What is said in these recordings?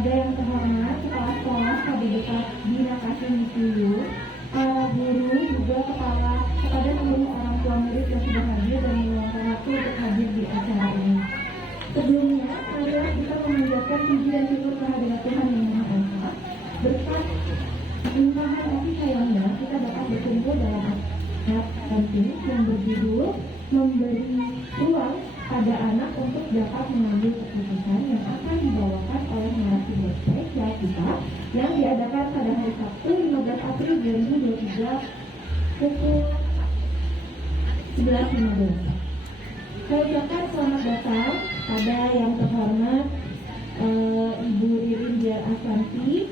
ada yang terhormat kepala sekolah KBDK Bina Kasih Misiu, para guru, juga kepada seluruh orang tua murid yang sudah hadir dan meluangkan waktu untuk hadir di acara ini. Sebelumnya, marilah kita memanjatkan puji dan syukur kehadirat Tuhan Yang Maha Esa. Berkat limpahan kasih sayangnya, kita dapat berkumpul dalam acara penting yang berjudul memberi ruang pada anak untuk dapat mengambil keputusan yang akan dibawakan oleh narasumber spesial kita yang diadakan pada hari Sabtu 15 April 2023 pukul 11.15. Saya ucapkan selamat datang pada yang terhormat Ibu Ririn Diar Asanti.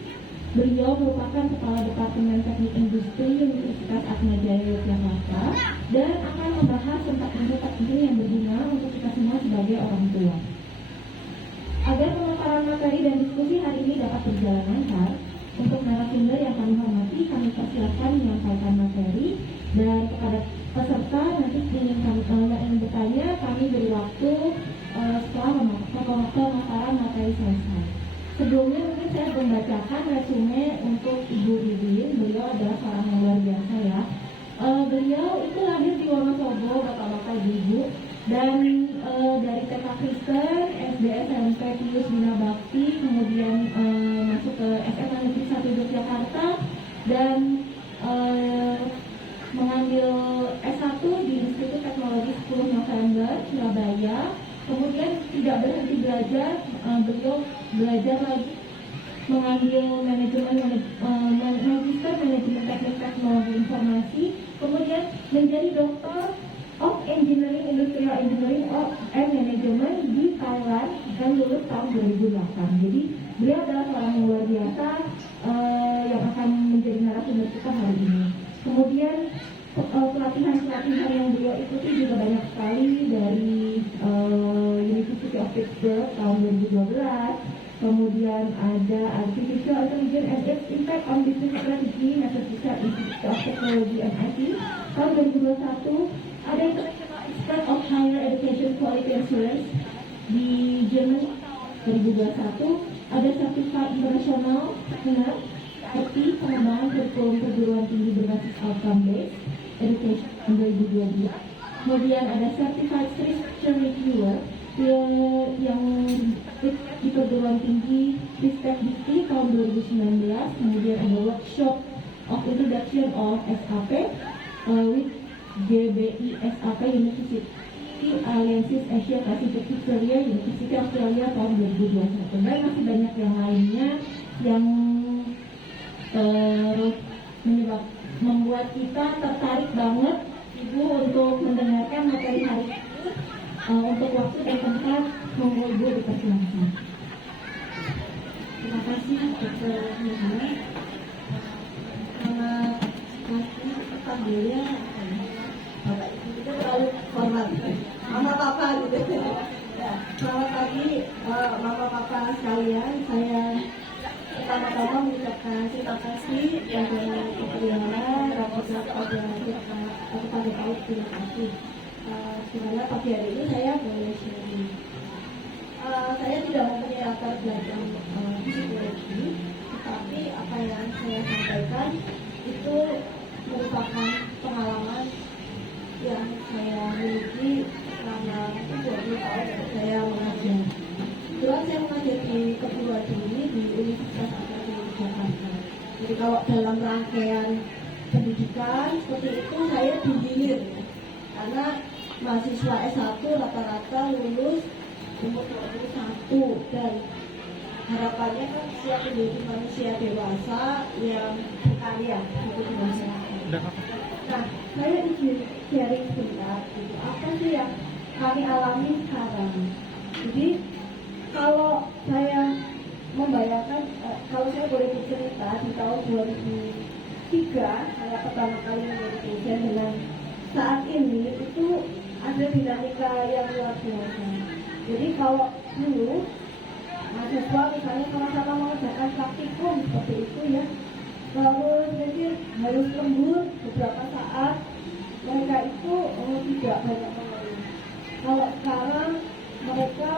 Beliau merupakan Kepala Departemen Teknik Industri Universitas Atmajaya Yogyakarta dan akan membahas tentang ilmu penting yang berguna untuk kita semua sebagai orang tua. Agar pemaparan materi dan diskusi hari ini dapat berjalan lancar, untuk narasumber yang kami hormati, kami persilakan menyampaikan materi, dan kepada peserta nanti ingin bertanya, kami beri waktu setelah pemaparan materi selesai. Sebelumnya mungkin saya membacakan resume untuk Ibu Ririn. Beliau adalah seorang yang luar biasa ya. Beliau itu lahir di Wonosobo, Bapak-bapak Ibu, dan dari TK Kristen, SD SMP Pius Bina Bakti, kemudian masuk ke SMA Negeri 1 Yogyakarta dan mengambil S1 di Institut Teknologi 10 November Surabaya. Kemudian tidak berhenti belajar, beliau belajar lagi mengambil magister manajemen teknik teknologi informasi, kemudian menjadi doktor of engineering, industrial engineering and management di Thailand dan lulus tahun 2008. Jadi beliau adalah seorang yang luar biasa yang akan menjadi narasumber kita hari ini. Kemudian pelatihan yang beliau ikuti juga banyak sekali dari University of Pittsburgh tahun 2012. Kemudian ada Artificial Intelligence and its Impact on Business Strategy, Massachusetts Institute of Technology and IT tahun 2021. Ada International Expert of Higher Education Quality Assurance di Germany 2021. Ada Certified International Trainer IT pengembangan kurikulum perguruan tinggi berbasis outcome based Education tahun 2022. Kemudian ada Certified Research Reviewer yang di perguruan tinggi Ristek Dikti tahun 2019. Kemudian ada Workshop of Introduction of SAP with GBI SAP University Alliances Asia Pacific Victoria University Australia tahun 2021. Dan masih banyak yang lainnya yang membuat kita tertarik banget Ibu untuk mendengarkan materi hari ini. Untuk waktu dan tempat, monggo Ibu dipersilakan. Terima kasih Dr. Nihani. Selamat pagi, panggilnya Bapak Ibu itu terlalu hormat, Mama Papa gitu. Ya, selamat pagi Mama Papa sekalian. Saya pertama-tama mengucapkan terima kasih kepada Ketua Rapat kepada Pak terima kasih. Sebenarnya pagi hari ini saya boleh sharing. Saya tidak mempunyai latar belakang psikologi, tetapi apa yang saya sampaikan itu merupakan pengalaman yang saya miliki selama 20 tahun saya mengajar. Kebetulan saya mengajar di perguruan tinggi di Universitas Atmajaya Yogyakarta. Jadi kalau dalam rangkaian pendidikan seperti itu saya digilir ya. Karena mahasiswa S1 rata-rata lulus umur 21 dan harapannya kan siap menjadi manusia dewasa yang berkarya di masyarakat. Nah, saya ingin sharing sebentar gitu. Apa sih yang kami alami sekarang? Jadi kalau saya membayangkan, kalau saya boleh bercerita di tahun 2003 saya pertama kali menjadi dosen dengan saat ini itu ada dinamika yang luar biasa. Jadi kalau dulu mahasiswa misalnya sama-sama mengerjakan praktikum seperti itu ya, lalu jadi harus lembur beberapa saat, mereka itu tidak banyak mengeluh. Kalau sekarang mereka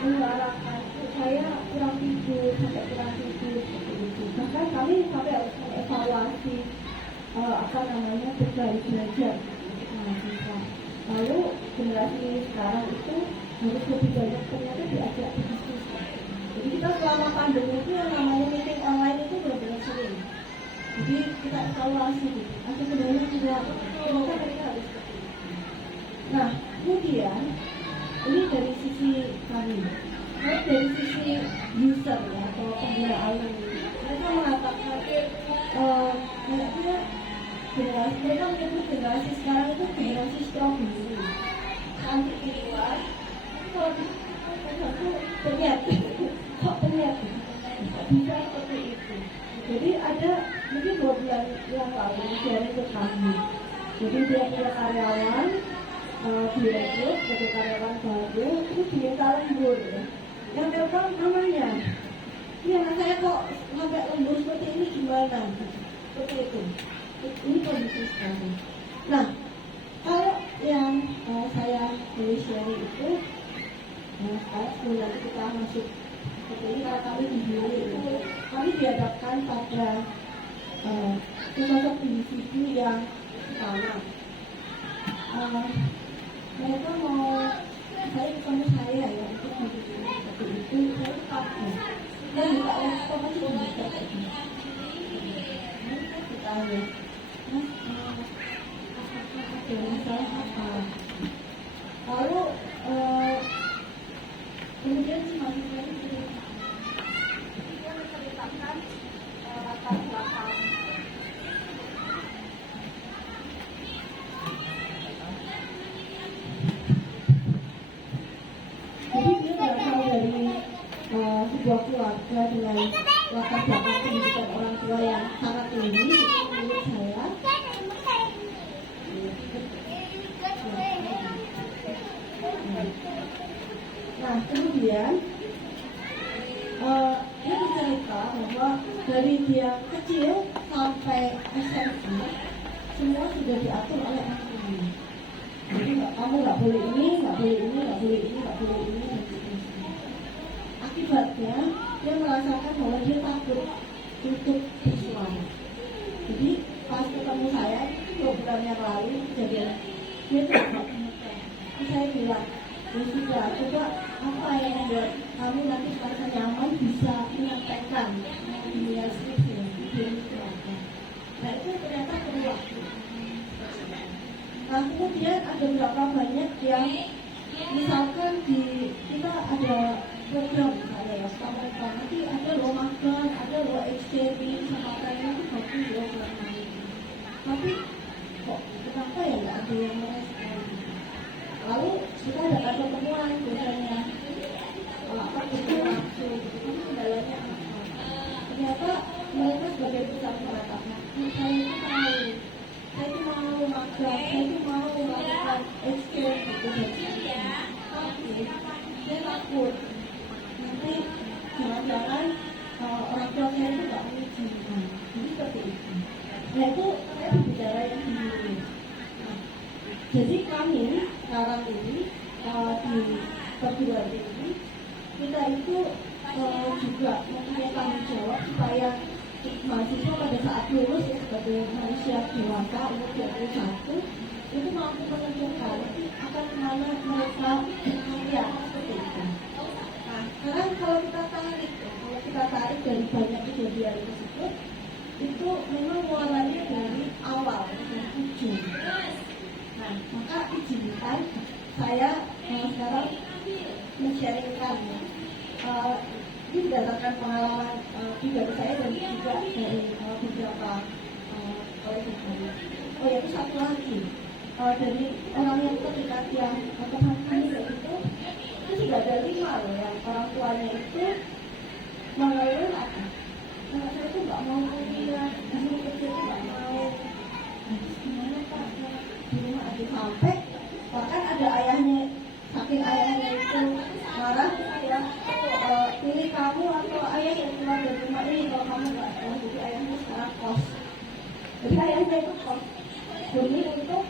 menyuarakan saya kurang tidur, sampai kurang tidur seperti itu. Bahkan kami sampai harus evaluasi berbagai belajar untuk mahasiswa. Lalu generasi sekarang itu harus lebih banyak ternyata diajak berdiskusi. Jadi kita selama pandemi itu yang namanya meeting online itu benar-benar sering. Jadi kita evaluasi gitu. Ada sebenarnya juga ternyata mereka harus seperti itu. Nah, kemudian ini dari sisi kami. Nah, dari sisi user ya, atau pengguna alun, mereka mengatakan kayaknya generasi, mereka menyebut generasi sekarang itu generasi strawberry, cantik di luar, kalau penyet, kok penyet, kok bisa seperti itu. Jadi ada mungkin 2 bulan yang lalu sharing ke kami. Jadi dia punya karyawan, direkrut sebagai karyawan baru, itu diminta lembur ya. Yang telepon namanya, iya anak saya kok sampai lembur seperti ini gimana? Seperti itu. Ini kondisi sekarang. Nah, kalau yang saya boleh share itu, sekarang sebelum kita masuk seperti ini, karena kami di Bili itu, kami dihadapkan pada sosok individu yang pertama. Mereka mau saya ketemu saya ya untuk menunjukkan seperti itu, saya takut. Dan juga laptop masih bisa kayak gini. Mereka bertanya, Mas, ada masalah apa? Lalu kemudian si mahasiswa ini cerita. Dia menceritakan latar belakang. Jadi dia berasal dari sebuah keluarga dengan latar belakang pendidikan orang tua yang sangat tinggi menurut saya. Nah, kemudian dia bercerita bahwa dari dia kecil sampai SMA semua sudah diatur oleh orang tuanya. Jadi kamu nggak boleh ini, nggak boleh ini, nggak boleh ini, nggak boleh ini, dan seterusnya. Akibatnya dia merasakan bahwa dia takut untuk bersuara. Jadi pas ketemu saya 2 bulan yang lalu kejadian, dia tidak mengerti. Saya bilang, ya sudah, coba apa yang membuat kamu nanti merasa nyaman bisa menyampaikan dunia skripsi yang itu apa. Nah itu ternyata perlu waktu. Nah kemudian ada berapa banyak yang misalkan di kita ada program misalnya ya sekarang nanti ada loh magang, ada loh exchange sama training itu bagus loh selama ini. Tapi kok kenapa ya nggak ada yang merespon? Lalu kita ada pertemuan biasanya apa berjalan langsung, itu kendalanya apa? Ternyata mereka sebagai pusat mengatakan, saya itu tahu. Saya itu mau magang, saya itu mau melakukan exchange gitu saja. Tapi saya takut nanti jangan-jangan orang tua saya itu nggak mengizinkan. Jadi seperti itu. Nah itu saya bicara yang dulu. Nah, jadi kami sekarang ini di perguruan tinggi kita itu juga mempunyai tanggung jawab supaya mahasiswa pada saat lulus ya, sebagai manusia dewasa umur 21 itu mampu menentukan akan kemana mereka berkarya seperti itu. Nah sekarang kalau kita tarik dari banyak kejadian tersebut itu memang mulanya dari awal dan ujung. Nah maka izinkan saya sekarang men-sharingkan ini berdasarkan pengalaman pribadi saya dan juga dari beberapa kolega saya. Oh ya, itu satu lagi dari orang yang terdekat yang teman kami itu sudah ada 5 loh yang orang tuanya itu mengeluh apa? Saya itu nggak mau kuliah, ini kecil nggak mau. Gimana Pak? Di rumah aja sampai bahkan ada ayahnya, saking ayahnya itu marah ya. Pilih kamu atau ayah yang keluar dari rumah ini kalau kamu nggak sekolah. Jadi ayahnya sekarang kos. Jadi ayahnya itu kos demi untuk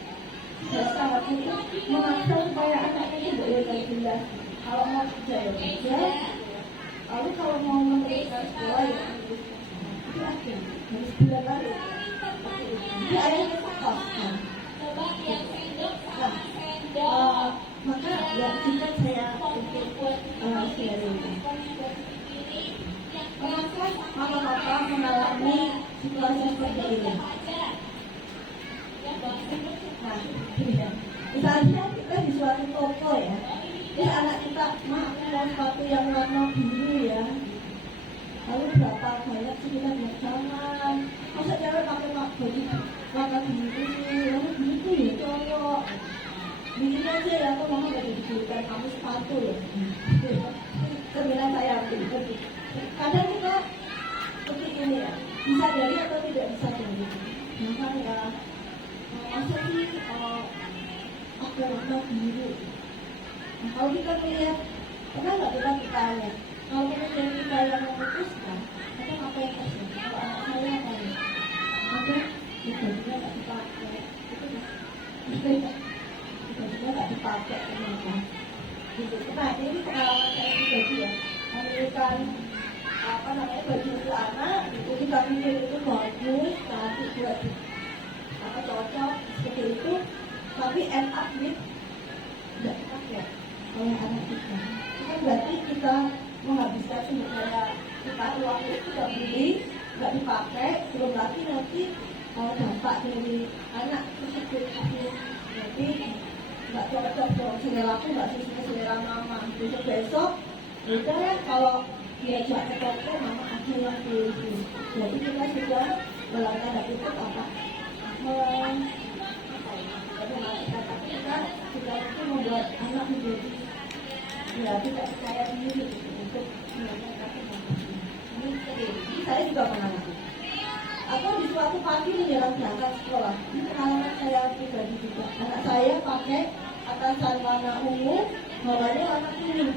bersama itu memaksa supaya anaknya itu boleh belajar. Kalau mau kerja ya kerja, Lalu kalau mau meneruskan sekolah ya itu aja harus bulan lalu. Jadi ayahnya sekolah. Nah, maka ya singkat saya untuk sharing. Pernahkah mama papa mengalami situasi seperti ini? Nah, misalnya kita di suatu toko ya, terus anak kita, mak aku mau sepatu yang warna biru ya. Lalu berapa banyak sih kita bilang jangan, masa cewek pakai baju warna biru, lalu gitu ya cowok. Begini aja ya, aku mau gak dibelikan kamu sepatu ya. Sembilan saya kadang kita seperti ini ya, bisa dari atau tidak bisa dari. Maka ya, masa sih pakai warna biru. Nah, kalau kita melihat, pernah nggak kita bertanya, kalau kemudian kita yang memutuskan, atau apa yang terjadi? Kalau anak saya apa ya? Ada, bajunya nggak dipakai, itu bajunya nggak dipakai, kenapa? Gitu. Nah, ini pengalaman saya pribadi ya, memberikan baju untuk anak, itu kita pikir itu bagus, cantik buat cocok seperti itu, tapi end up with tidak dipakai oleh anak kita. Itu kan berarti kita menghabiskan sumber daya kita, uang itu tidak beli, nggak dipakai, belum lagi nanti dampak dari anak tersebut nanti nggak cocok dong, selera aku nggak sesuai selera mama. Besok udah ya, kalau diajak ke toko mama ada yang beli. Jadi kita sudah dalam tanda kutip apa? Kita sudah mungkin membuat anak menjadi ya tidak percaya diri untuk melakukan ini saya juga mengalami. Atau di suatu pagi menjelang berangkat sekolah, ini pengalaman saya pribadi juga. Anak saya pakai atasan warna ungu, bawahnya warna kuning.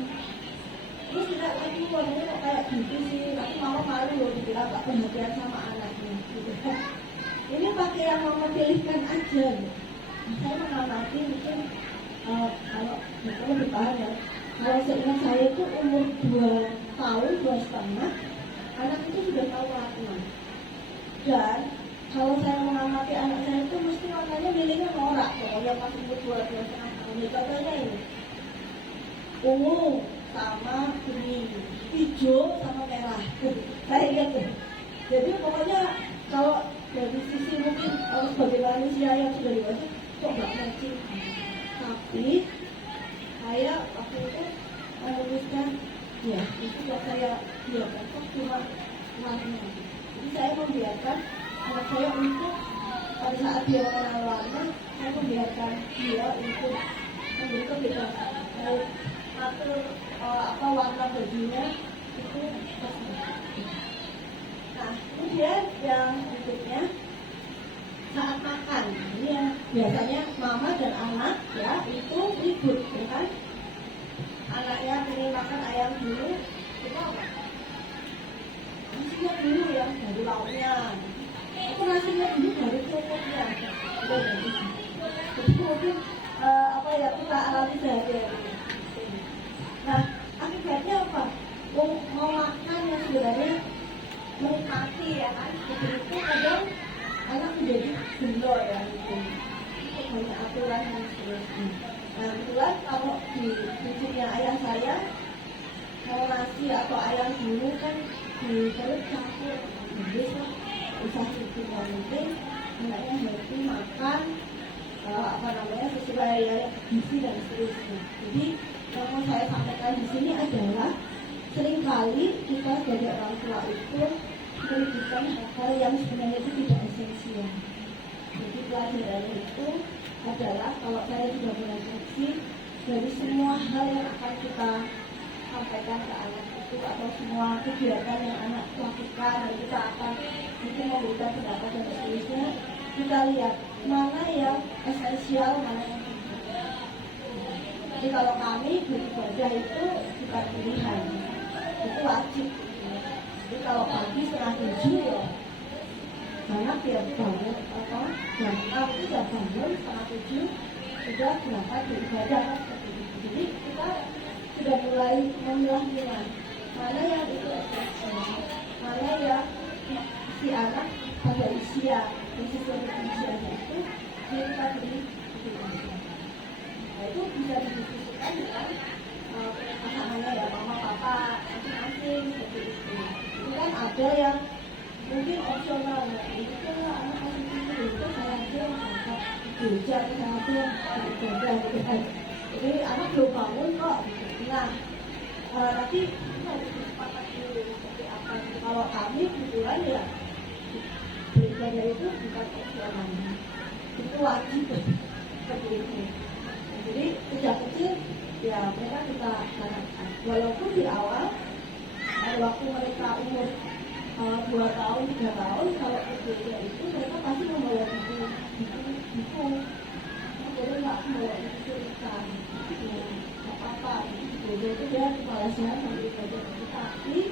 Terus tidak lagi warnanya kok kayak gitu sih, tapi mama malu loh dibilang gak perhatian sama anaknya. Gitu. Ini pakai yang mama pilihkan aja. Saya mengamati mungkin kalau lebih paham ya. Kalau seingat saya itu umur 2 tahun, 2,5, anak itu sudah tahu warna. Dan kalau saya mengamati anak saya itu mesti warnanya milihnya norak. Kalau yang masih umur 2,5 tahun, contohnya ini ungu sama kuning, hijau sama merah. Saya ingat tuh. Jadi pokoknya kalau dari sisi mungkin sebagai manusia yang sudah dewasa kok nggak matching. Tapi saya waktu itu menuliskan ya itu yang saya biarkan kok cuma warna. Jadi saya membiarkan anak saya untuk pada saat dia mengenal warna, saya membiarkan dia untuk memberi kebebasan atur warna bajunya itu terserah. Nah, kemudian yang berikutnya saat makan, ini yang biasanya mama dan anak ya itu ribut, ya kan? Anaknya ingin makan ayam dulu, kita apa? Nasinya dulu ya, baru lauknya. Aku nasinya dulu baru kerupuknya. Jadi mungkin kita alami sehari-hari. Nah, akibatnya apa? Mau makan yang sebenarnya menikmati ya kan, begitu kadang anak menjadi gelo ya gitu. Banyak aturan dan seterusnya. Nah kebetulan kalau di cucunya ayah saya mau nasi atau ayam dulu kan di perut campur, besok usah cuci yang penting anaknya happy makan sesuai ya gizi dan seterusnya. Jadi yang mau saya sampaikan di sini adalah seringkali kita sebagai orang tua itu melibatkan hal-hal yang sebenarnya itu tidak esensial. Jadi pelajarannya itu adalah kalau saya sudah merefleksi dari semua hal yang akan kita sampaikan ke anak itu atau semua kegiatan yang anak lakukan dan kita akan mungkin memberikan pendapat dan seterusnya, kita lihat mana yang esensial, mana yang tidak. Jadi kalau kami beribadah itu bukan pilihan, itu wajib. Jadi kalau pagi 6:30 ya, anak biar bangun jam 6 sudah bangun 6:30 sudah berangkat beribadah. Jadi kita sudah mulai memilah-milah mana yang itu ekspektasi, mana yang si anak pada usia yang sesuai dengan usianya itu dia kita beri informasi. Nah itu bisa didiskusikan dengan pasangannya ya, mama papa masing-masing seperti itu. Itu kan ada yang mungkin opsional, ya itu anak masih kecil itu saya aja angkat kerja, saya aja kerja gitu kan. Jadi anak belum bangun kok. Nah nanti kita harus disepakati dulu seperti apa. Kalau kami kebetulan ya belajarnya itu bukan opsional, itu wajib seperti itu. Nah, jadi sejak kecil ya mereka kita tanamkan. Walaupun di awal waktu mereka umur 2 tahun, 3 tahun, kalau berbeda itu mereka pasti membawa buku. Jadi nggak membawa buku cerita, nggak apa-apa. Jadi itu dia kepala sehat sambil belajar. Tapi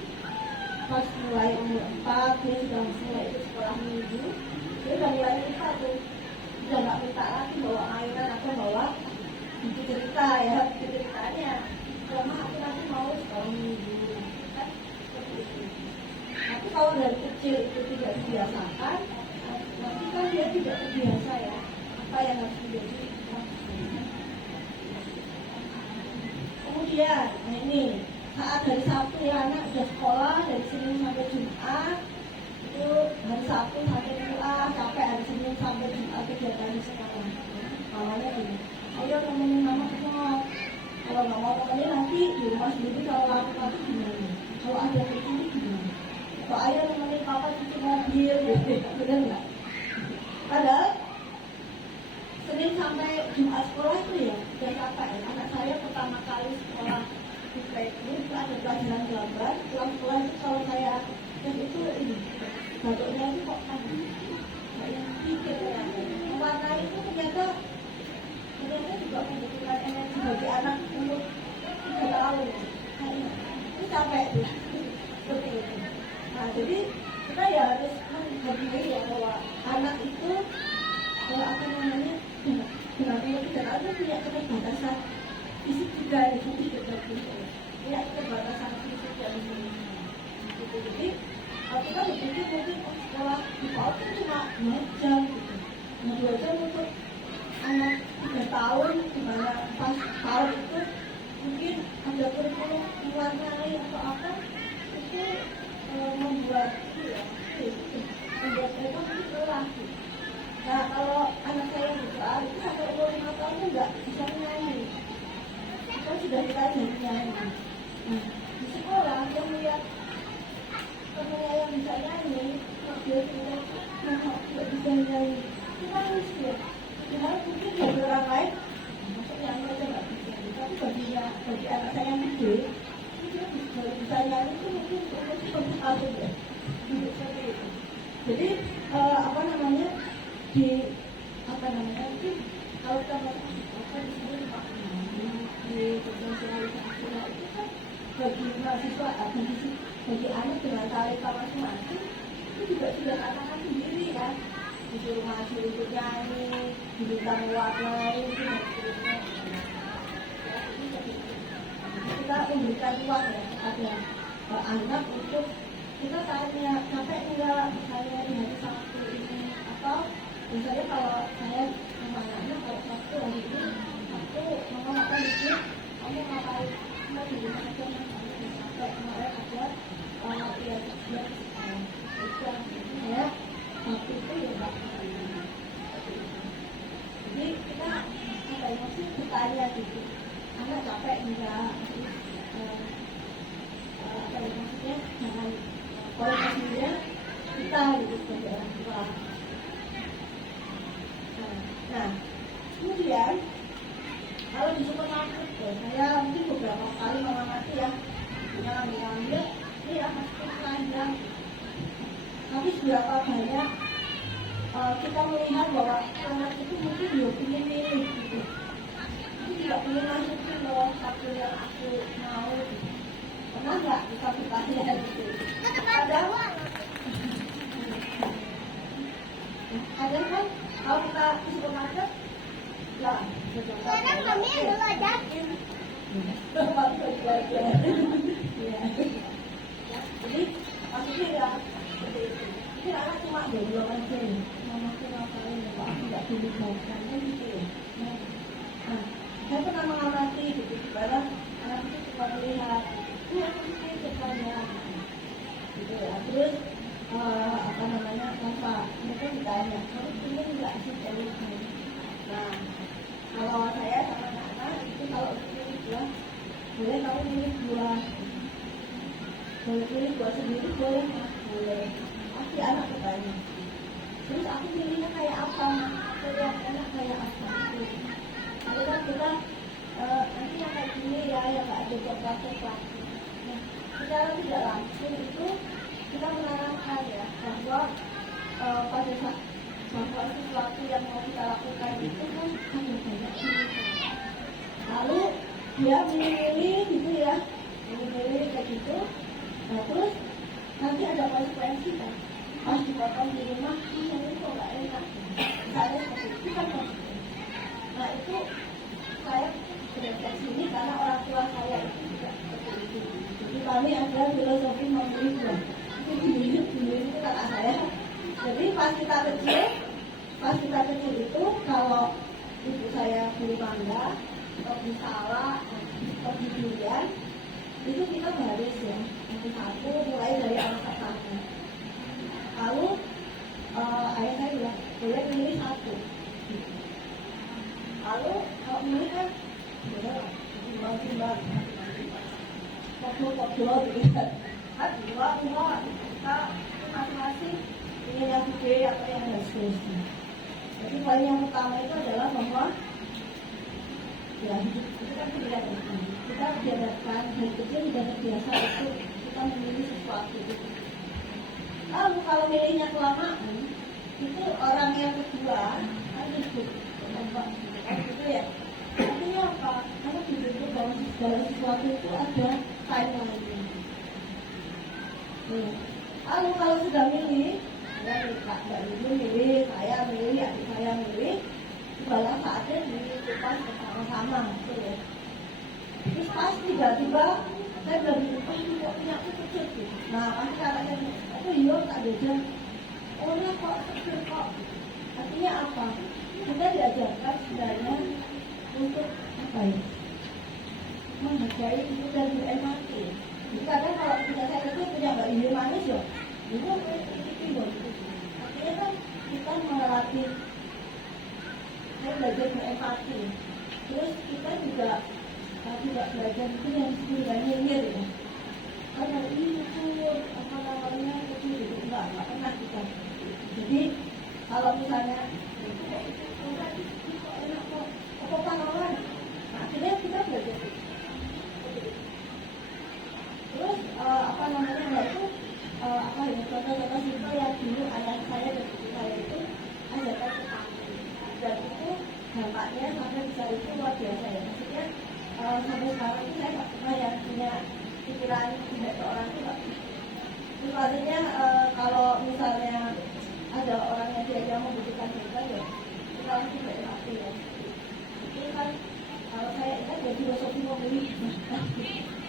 pas mulai umur 4, dia sudah mulai ikut sekolah minggu, dia udah mulai minta tuh, udah nggak minta lagi bawa mainan atau bawa buku cerita ya, buku ceritanya. Selama aku nanti mau sekolah minggu, kan seperti itu. Tapi kalau dari kecil itu tidak dibiasakan, nanti kan dia tidak terbiasa ya, apa yang harus menjadi. Kemudian, nah ini saat hari Sabtu ya anak sudah sekolah dari Senin sampai Jumat, itu hari Sabtu sampai Jumat, sampai hari Senin sampai Jumat kegiatan di sekolah. Mamanya ini, ayo temenin mama ke mall. Kalau nggak mau temenin nanti di rumah sendiri kalau laki-laki gimana? Kalau ada kecil gimana? Kalau ayah temenin papa cuci mobil, bener nggak? Padahal Senin sampai Jumat sekolah itu ya udah capek ya. Anak saya pertama kali sekolah di playgroup itu ada pelajaran gambar. Pulang sekolah itu kalau saya itu ini batuknya itu kok kayak pikir ya. Warna itu ternyata juga membutuhkan energi bagi anak umur 3 tahun. Itu capek tuh seperti itu. Nah jadi kita ya harus menghargai ya bahwa anak itu apa namanya benar-benar tidak ada punya keterbatasan fisik juga ya, punya keterbatasan fisik dan jadi kita berpikir mungkin sekolah di PAUD itu cuma 2 jam gitu. Nah 2 jam untuk anak 3 tahun dimana pas PAUD itu mungkin ada kurikulum mewarnai atau apa itu membuat mereka mungkin lelah. Nah kalau anak saya besar itu sampai umur 5 tahun itu nggak bisa menyanyi. Kita sudah diajarin nyanyi. Nah di sekolah dia melihat temannya yang bisa nyanyi, dia bilang nggak bisa nyanyi. Itu nangis dia. Padahal mungkin bagi orang lain, maksudnya nyanyi aja nggak bisa. Tapi bagi anak saya yang gede, dia bisa nyanyi itu mungkin umur 10 tahun ya. Seperti itu. Jadi apa namanya? Di apa namanya itu kalau kita apa disebut Pak di sosialisasi itu kan bagi mahasiswa bagi anak dengan talenta masing-masing itu juga sudah katakan sendiri ya, disuruh maju untuk nyanyi, diminta mewarnai itu dan seterusnya. Kita memberikan ruang ya kepada anak untuk kita tanya capek enggak misalnya di hari Sabtu ini atau misalnya kalau saya sama anaknya kalau Sabtu hari ini Sabtu mama makan dikit, kamu ngapain? Mau di rumah aja sampai kemarin ada ya itu saya Sabtu itu ya nggak. Jadi kita apa ya sih bertanya gitu, anak capek enggak? Apa ya maksudnya jangan kualitasnya kita gitu sebagai orang tua. Nah, kemudian kalau di supermarket, saya mungkin beberapa kali mengamati ya, ngambil ini ya masuk keranjang. Tapi seberapa banyak kita melihat bahwa anak itu mungkin dia ingin milih gitu. Tapi tidak ingin masukin loh satu yang aku mau. Gitu. Pernah nggak kita bertanya gitu? Ada kan kalau kita di supermarket ya sekarang mami dulu aja bilang aja ya, mama aku ngapain ya, kok aku nggak dilibatkan kan gitu ya. Nah, saya pernah mengamati gitu, barang anak itu suka melihat, aku mesti depannya, gitu ya. Terus apa namanya, tanpa mereka ditanya, kamu ingin nggak sih cari? Nah, kalau saya sama anak-anak itu kalau pilih buah, boleh kamu pilih buah, boleh pilih buah sendiri, boleh, boleh. Pasti anak bertanya. Terus aku pilihnya kayak apa? Aku yang enak kayak apa? Lalu kan kita nanti yang kayak gini ya, yang nggak ada coklat-coklat. Nah, secara tidak langsung itu kita menanamkan ya bahwa pada saat bahwa sesuatu yang mau kita lakukan itu kan ada banyak pilihan. Lalu dia milih-milih gitu ya, milih-milih kayak gitu. Nah, terus nanti ada konsekuensi kan? Pas dipotong di rumah, ini kok nggak enak. Misalnya seperti itu kan konsekuensi. Nah itu saya berefleksi ini karena orang tua saya itu juga seperti itu. Jadi kami ada filosofi memilih buah. Dulu itu kakak saya. Jadi pas kita kecil itu kalau ibu saya beli mangga, atau beli salak, atau beli durian, itu kita baris ya, satu mulai dari anak pertama. Lalu ayah saya bilang boleh pilih satu. Lalu kalau milih kan, timbang, pokok gitu kan. Dua, kita masing-masing ingin yang gede atau yang seterusnya. Jadi poin yang pertama itu adalah bahwa ya hidup itu kan pilihan itu. Kita diajarkan dari kecil sudah terbiasa itu kita memilih sesuatu itu. Lalu kalau milihnya kelamaan, itu orang yang kedua kan disebut gitu ya. Artinya apa? Karena dibentuk bahwa segala sesuatu itu ada timeline. Lalu kalau sudah milih, ya Mbak Ibu milih, saya milih, adik saya milih, balas saatnya dikupas bersama-sama, gitu ya. Terus pas tiba-tiba saya udah dikupas, kok punya aku kecil gitu. Nah pasti katanya, aku iya tak jajan. Oh ya kok kecil kok. Artinya apa? Kita diajarkan sebenarnya untuk apa ya? Menghargai itu dan berempati. Jadi kadang kalau saya itu punya Mbak Ibu manis ya, itu loh. Artinya kan kita melatih, saya belajar berempati. Terus kita juga tidak belajar itu yang sebenarnya ya. Karena ini itu apa namanya itu gitu enggak pernah kita. Jadi kalau misalnya itu kok enak kok apa tanaman, nah, akhirnya kita belajar. Terus apa namanya itu apa ya contoh-contoh simpel yang dulu ayah saya dan ibu saya itu ajarkan petani dan itu dampaknya sampai bisa itu luar biasa ya. Maksudnya sampai sekarang itu saya nggak pernah yang punya pikiran tidak seorang itu nggak. Terus artinya kalau misalnya ada orang yang dia membutuhkan kita ya kita harus berempati ya. Itu kan kalau saya ingat ya filosofi memilih.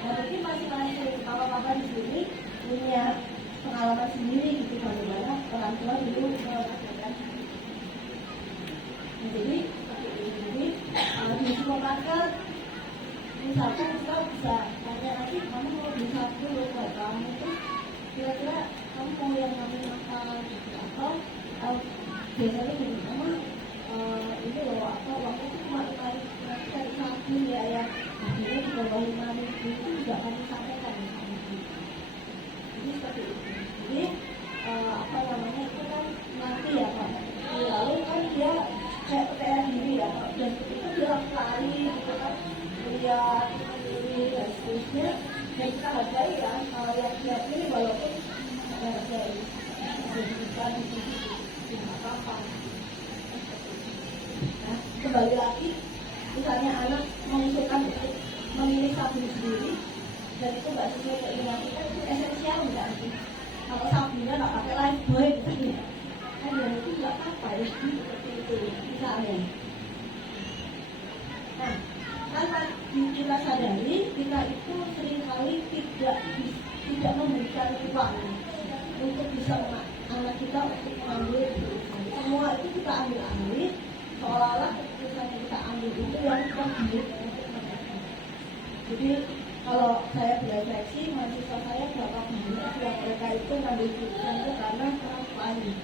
Nah, jadi masing-masing kalau papa di sini punya pengalaman sendiri gitu bagaimana orang tua dulu melakukan. Nah, jadi di semua market misalkan kita bisa tanya nanti kamu mau beli satu buat kamu itu kira-kira kamu mau yang namanya makan gitu atau biasanya gini kamu ini loh apa waktu itu cuma nanti cari satu ya akhirnya di bawah 5.000 itu juga kami sampaikan jadi seperti itu. Jadi apa namanya itu kan nanti ya Pak, lalu kan dia kayak percaya diri ya dan itu dia lari gitu kan lihat diri dan seterusnya dan kita hargai ya kalau yang dia pilih walaupun ada hargai jadi kita di apa-apa. Nah kembali lagi misalnya anak mengusulkan untuk memilih sabun sendiri dan itu nggak sesuai keinginan kita itu esensial nggak sih? Kalau sabunnya nggak pakai Lifebuoy gitu ya, kan ya itu nggak apa-apa ya seperti itu misalnya. Nah, tanpa kita sadari kita itu seringkali tidak memberikan ruang untuk bisa anak kita untuk mengambil keputusan. Semua itu kita ambil seolah-olah keputusan yang kita ambil itu yang terbaik untuk mereka. Jadi kalau saya berefleksi, mahasiswa saya berapa banyak yang mereka itu ngambil keputusan itu karena orang tuanya.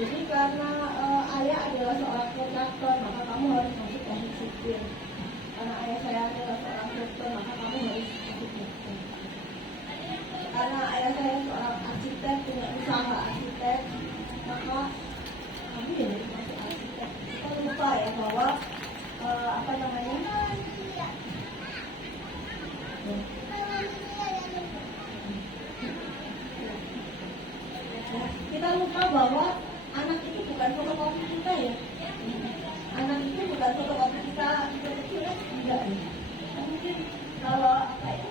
Jadi karena ayah adalah seorang kontraktor, maka kamu harus masuk teknik sipil. Karena ayah saya adalah seorang dokter, maka kamu harus masuk dokter. Karena ayah saya seorang arsitek, punya usaha arsitek, maka kamu ya harus masuk arsitek. Kita lupa ya bahwa apa namanya? Kita lupa bahwa anak itu bukan fotokopi kita ya. Anak itu bukan fotokopi kita kecil ya, enggak ya. Mungkin kalau apa ya,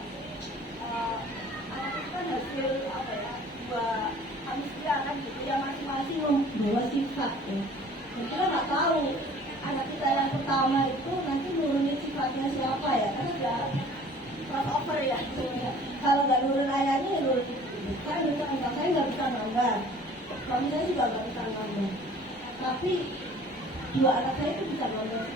anak itu kan hasil apa ya, buah manusia kan gitu ya, masing-masing membawa sifat ya. Dan kita nggak tahu anak kita yang pertama itu nanti nurunin sifatnya siapa ya, karena dia crossover ya. Kalau nggak nurun ayahnya ya nurun ibu. Kan itu anak saya nggak bisa nambah. Suami saya juga nggak bisa ngomong, tapi dua anak saya itu bisa ngomong.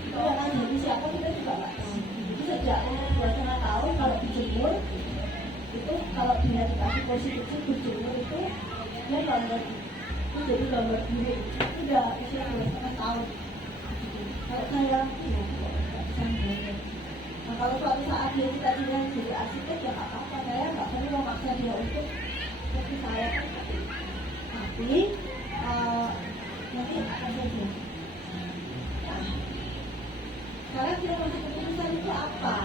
Itu akan jadi siapa kita juga nggak tahu. Jadi sejak umur 2,5 tahun kalau dijemur itu, kalau dia dikasih kursi kecil dijemur itu dia gambar itu jadi gambar diri itu udah usia 2,5 tahun. Kalau saya ya nggak bisa ngomong. Nah kalau suatu saat dia cita-cita jadi arsitek ya nggak apa-apa, saya nggak perlu memaksa dia untuk seperti saya kan. Tapi nanti akan jadi. Nah, sekarang dia masuk keputusan itu apa?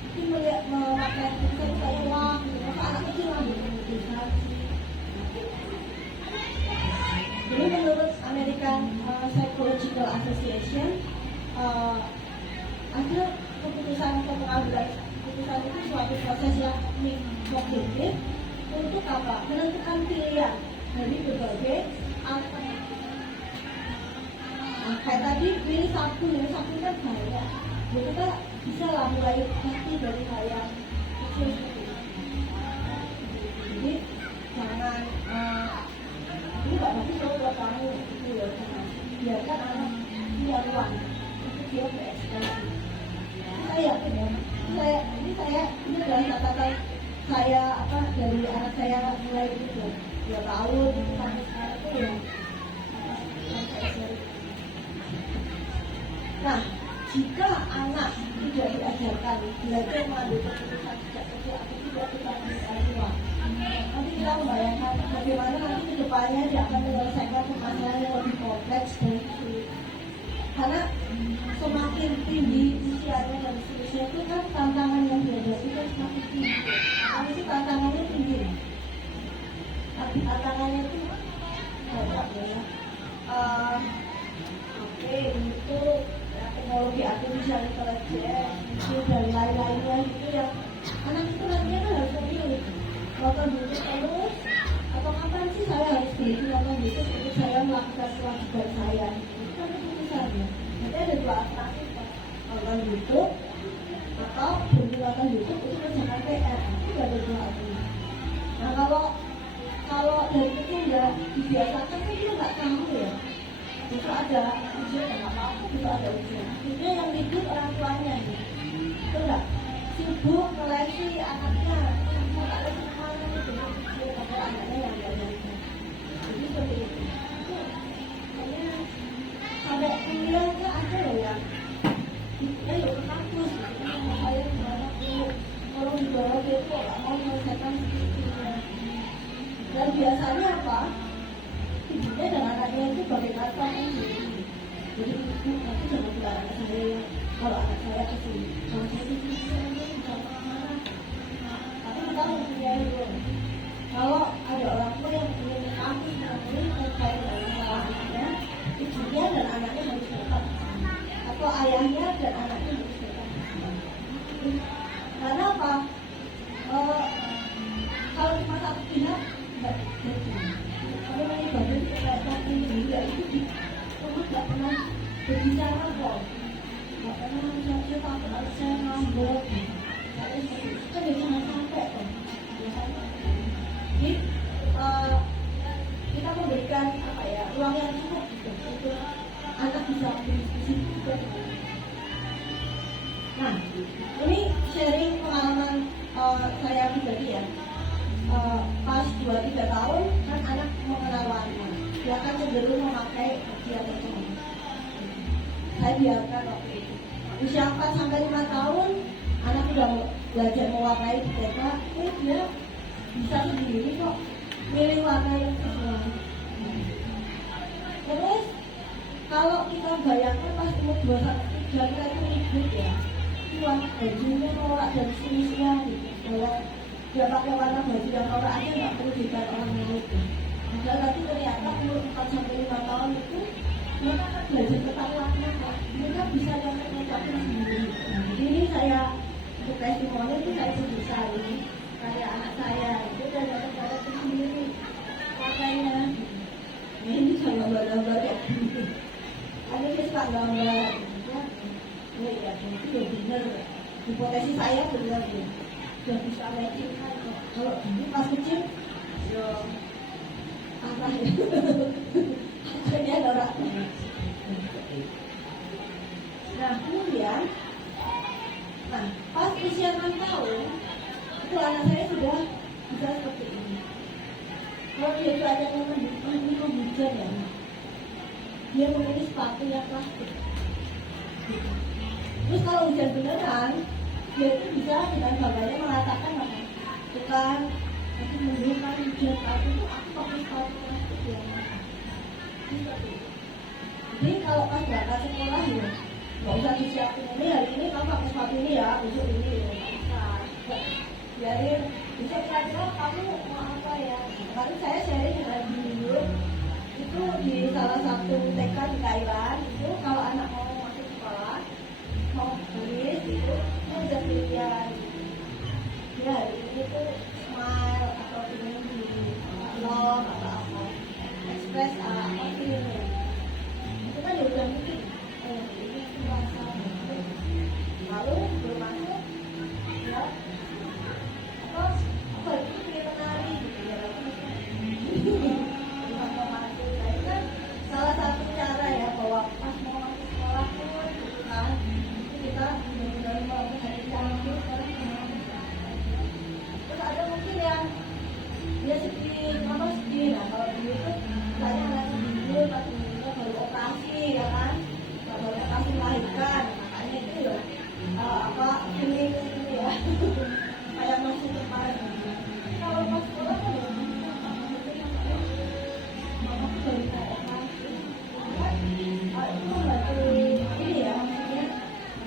Mungkin melihat memakai keputusan kayak wah, maka anak kecil ngambil keputusan. Jadi menurut American Psychological Association ada keputusan atau pengambilan keputusan itu suatu proses yang kognitif untuk apa? Menentukan pilihan dari berbagai alternatif. Nah, kayak tadi pilih satu kan banyak. Jadi kita bisa lah mulai ngerti dari saya kecil seperti itu. Jadi jangan ini nggak bagus kalau buat kamu itu ya, biarkan anak punya ruang untuk dia berekspresi. Saya yakin ya, ini adalah catatan saya apa dari anak saya mulai itu 2 tahun sampai sekarang itu ya. Nah, jika anak tidak diajarkan belajar mengambil keputusan sejak kecil atau tidak kita memberikan ruang, nanti kita membayangkan bagaimana nanti ke depannya dia akan menyelesaikan permasalahan yang lebih kompleks dan sulit. Karena semakin tinggi usianya dan seterusnya itu kan tantangan yang dihadapi kan semakin tinggi. Tapi itu tantangannya tinggi. Tapi tantangannya itu banyak ya. Oke, itu ya, teknologi artificial intelligence itu dan lain-lainnya itu yang anak itu nantinya kan harus memilih nonton YouTube terus atau kapan sih saya harus berhenti nonton YouTube untuk saya melakukan kewajiban saya. Itu kan keputusannya. Nanti ada 2 alternatif, nonton YouTube atau berhenti nonton YouTube itu mengerjakan PR. Itu ada 2 alternatif. Nah kalau dari kecil ya dibiasakan kan dia nggak tahu ya. Itu ada ujian dan apa-apa itu ada ujian. Itu yang ribut orang tuanya gitu. Itu enggak sibuk koleksi anaknya, mau ada kemana itu ada anaknya yang belajar. Jadi seperti itu. Makanya sampai kuliah itu ada loh ya. Dia yuk ke kampus, saya gimana tuh, kalau di bawah dia tuh nggak mau menyelesaikan skripsinya. Dan biasanya apa? Ibunya dan anaknya itu bagai kata ini. Jadi ibu nanti jangan bilang anak saya ya, kalau anak saya kesini, kalau saya kesini jangan marah. Tapi kita mempunyai itu. Kalau ada orang tua yang ingin kampus mengambil terkait dengan masalahnya, ibunya dan anaknya harus datang. Atau ayahnya dan anaknya harus datang. Karena apa? Kalau cuma satu pihak nggak jadi. Kalau badan kayak tadi dia itu di rumah nggak pernah berbicara kok, nggak pernah saya takut harus saya ngambek, saya kan jadi jangan sampai kok. Jadi Nah, ini sharing pengalaman saya pribadi ya. Pas 2-3 tahun kan anak mengenal warna, dia akan cenderung memakai baju yang tercemar. Saya biarkan waktu itu. Usia 4-5 tahun, anak sudah belajar mewarnai di TK, dia bisa sendiri kok milih warna yang sesuai. Terus kalau kita bayangkan pas umur 2-3 kita itu ribut ya, warna bajunya norak dari sini-sini gitu. Kalau dia pakai warna baju yang norak aja nggak perlu dilihat orang lain. Padahal nanti ternyata umur 4-5 tahun itu mereka akan belajar tentang warna kok. Mereka bisa yang mencocokin sendiri. Nah, jadi ini saya untuk testimoni itu saya sebut sekali karya anak saya itu udah dapat sendiri makanya ini saya gambar-gambar ya. Ada suka gambar ya iya itu ya benar hipotesis saya benar ya sudah bisa matching kan kalau dulu pas kecil ya apa ya akhirnya norak. Nah kemudian pas usia 6 tahun itu anak saya sudah bisa seperti ini. Kalau dia cuacanya mendukung hujan ya, dia memilih sepatu yang plastik. Terus kalau hujan beneran, dia itu bisa dengan bangganya mengatakan apa? Bukan, aku mendukung hujan tapi itu aku pakai sepatu plastik ya. Jadi kalau pas berangkat sekolah ya, nggak usah disiapin ini hari ini kamu pakai sepatu ini ya, besok ini ya, nggak usah. Biarin, bisa kira-kira kamu mau apa ya? Kemarin saya sharing dengan dulu itu di salah satu TK di Thailand itu kalau anak mau masuk sekolah mau tulis itu ada pilihan ya hari ini tuh smile atau ini di love atau apa express apa ini itu kan dia udah mikir ini puasa lalu belum masuk ya apa itu dia menari gitu ya salah satu cara ya bahwa pas mau masuk sekolah pun gitu kan itu kita benar-benar mau hari cantik terus ada mungkin yang dia sedih nah kalau dulu itu misalnya anaknya dulu pas dulu baru operasi ya kan baru operasi melahirkan makanya itu ya feeling gitu ya kayak masih kemarin kalau pas sekolah kan ya mama tuh baru mau operasi itu membantu ini ya maksudnya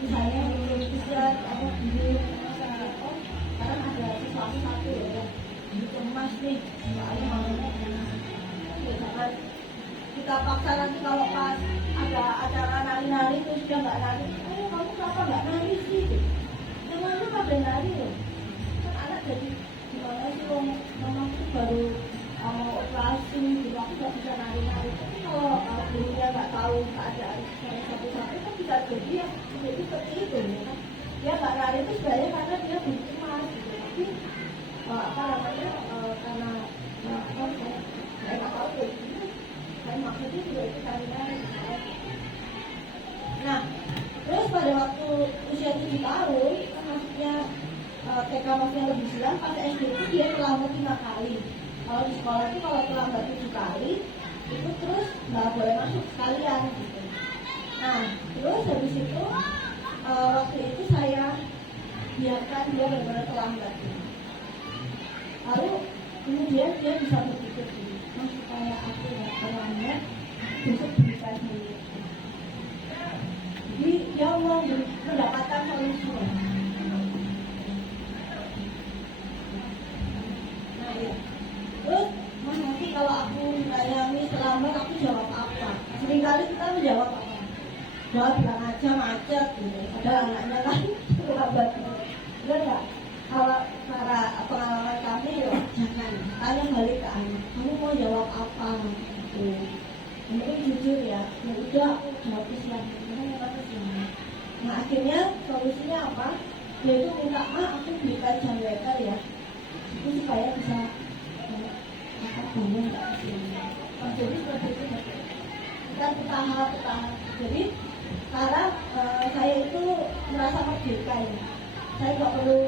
misalnya ujian atau dulu sekarang ada sesuatu satu ya cemas nih soalnya mamanya ya jangan kita paksa nanti kalau pas ada acara nari-nari terus dia nggak nari kamu kenapa nggak nari sih jangan lupa pada nari loh kan anak jadi gimana sih mama tuh baru mau operasi gitu aku nggak bisa nari-nari tapi kalau gurunya nggak tahu keadaan satu-satu kan bisa jadi ya jadi seperti itu ya kan dia nggak nari itu sebenarnya karena dia belum cemas gitu tapi apa namanya karena saya nggak tahu ya saya maksudnya juga itu nari-nari nah terus pada waktu usia 7 tahun kan maksudnya TK maksudnya lebih silam pas SD itu dia terlambat 5 kali kalau di sekolah itu kalau terlambat 7 kali itu terus nggak boleh masuk sekalian gitu. Nah terus habis itu waktu itu saya biarkan dia benar-benar terlambat lalu kemudian dia bisa berpikir gini supaya aku nggak terlambat besok bisa sendiri jadi dia mau mendapatkan solusi nah ya terus mas nanti kalau aku mengalami terlambat aku jawab apa seringkali kita menjawab apa jawab bilang aja macet gitu padahal anaknya kan terlambat benar nggak kalau para pengalaman kami ya jangan tanya balik ke anak kamu mau jawab apa gitu mungkin jujur ya udah aku jawab siang nah akhirnya solusinya apa yaitu minta aku berikan jam letter ya itu supaya bisa banyak jadi seperti itu kita bertahap jadi sekarang saya itu merasa merdeka ya. Saya nggak perlu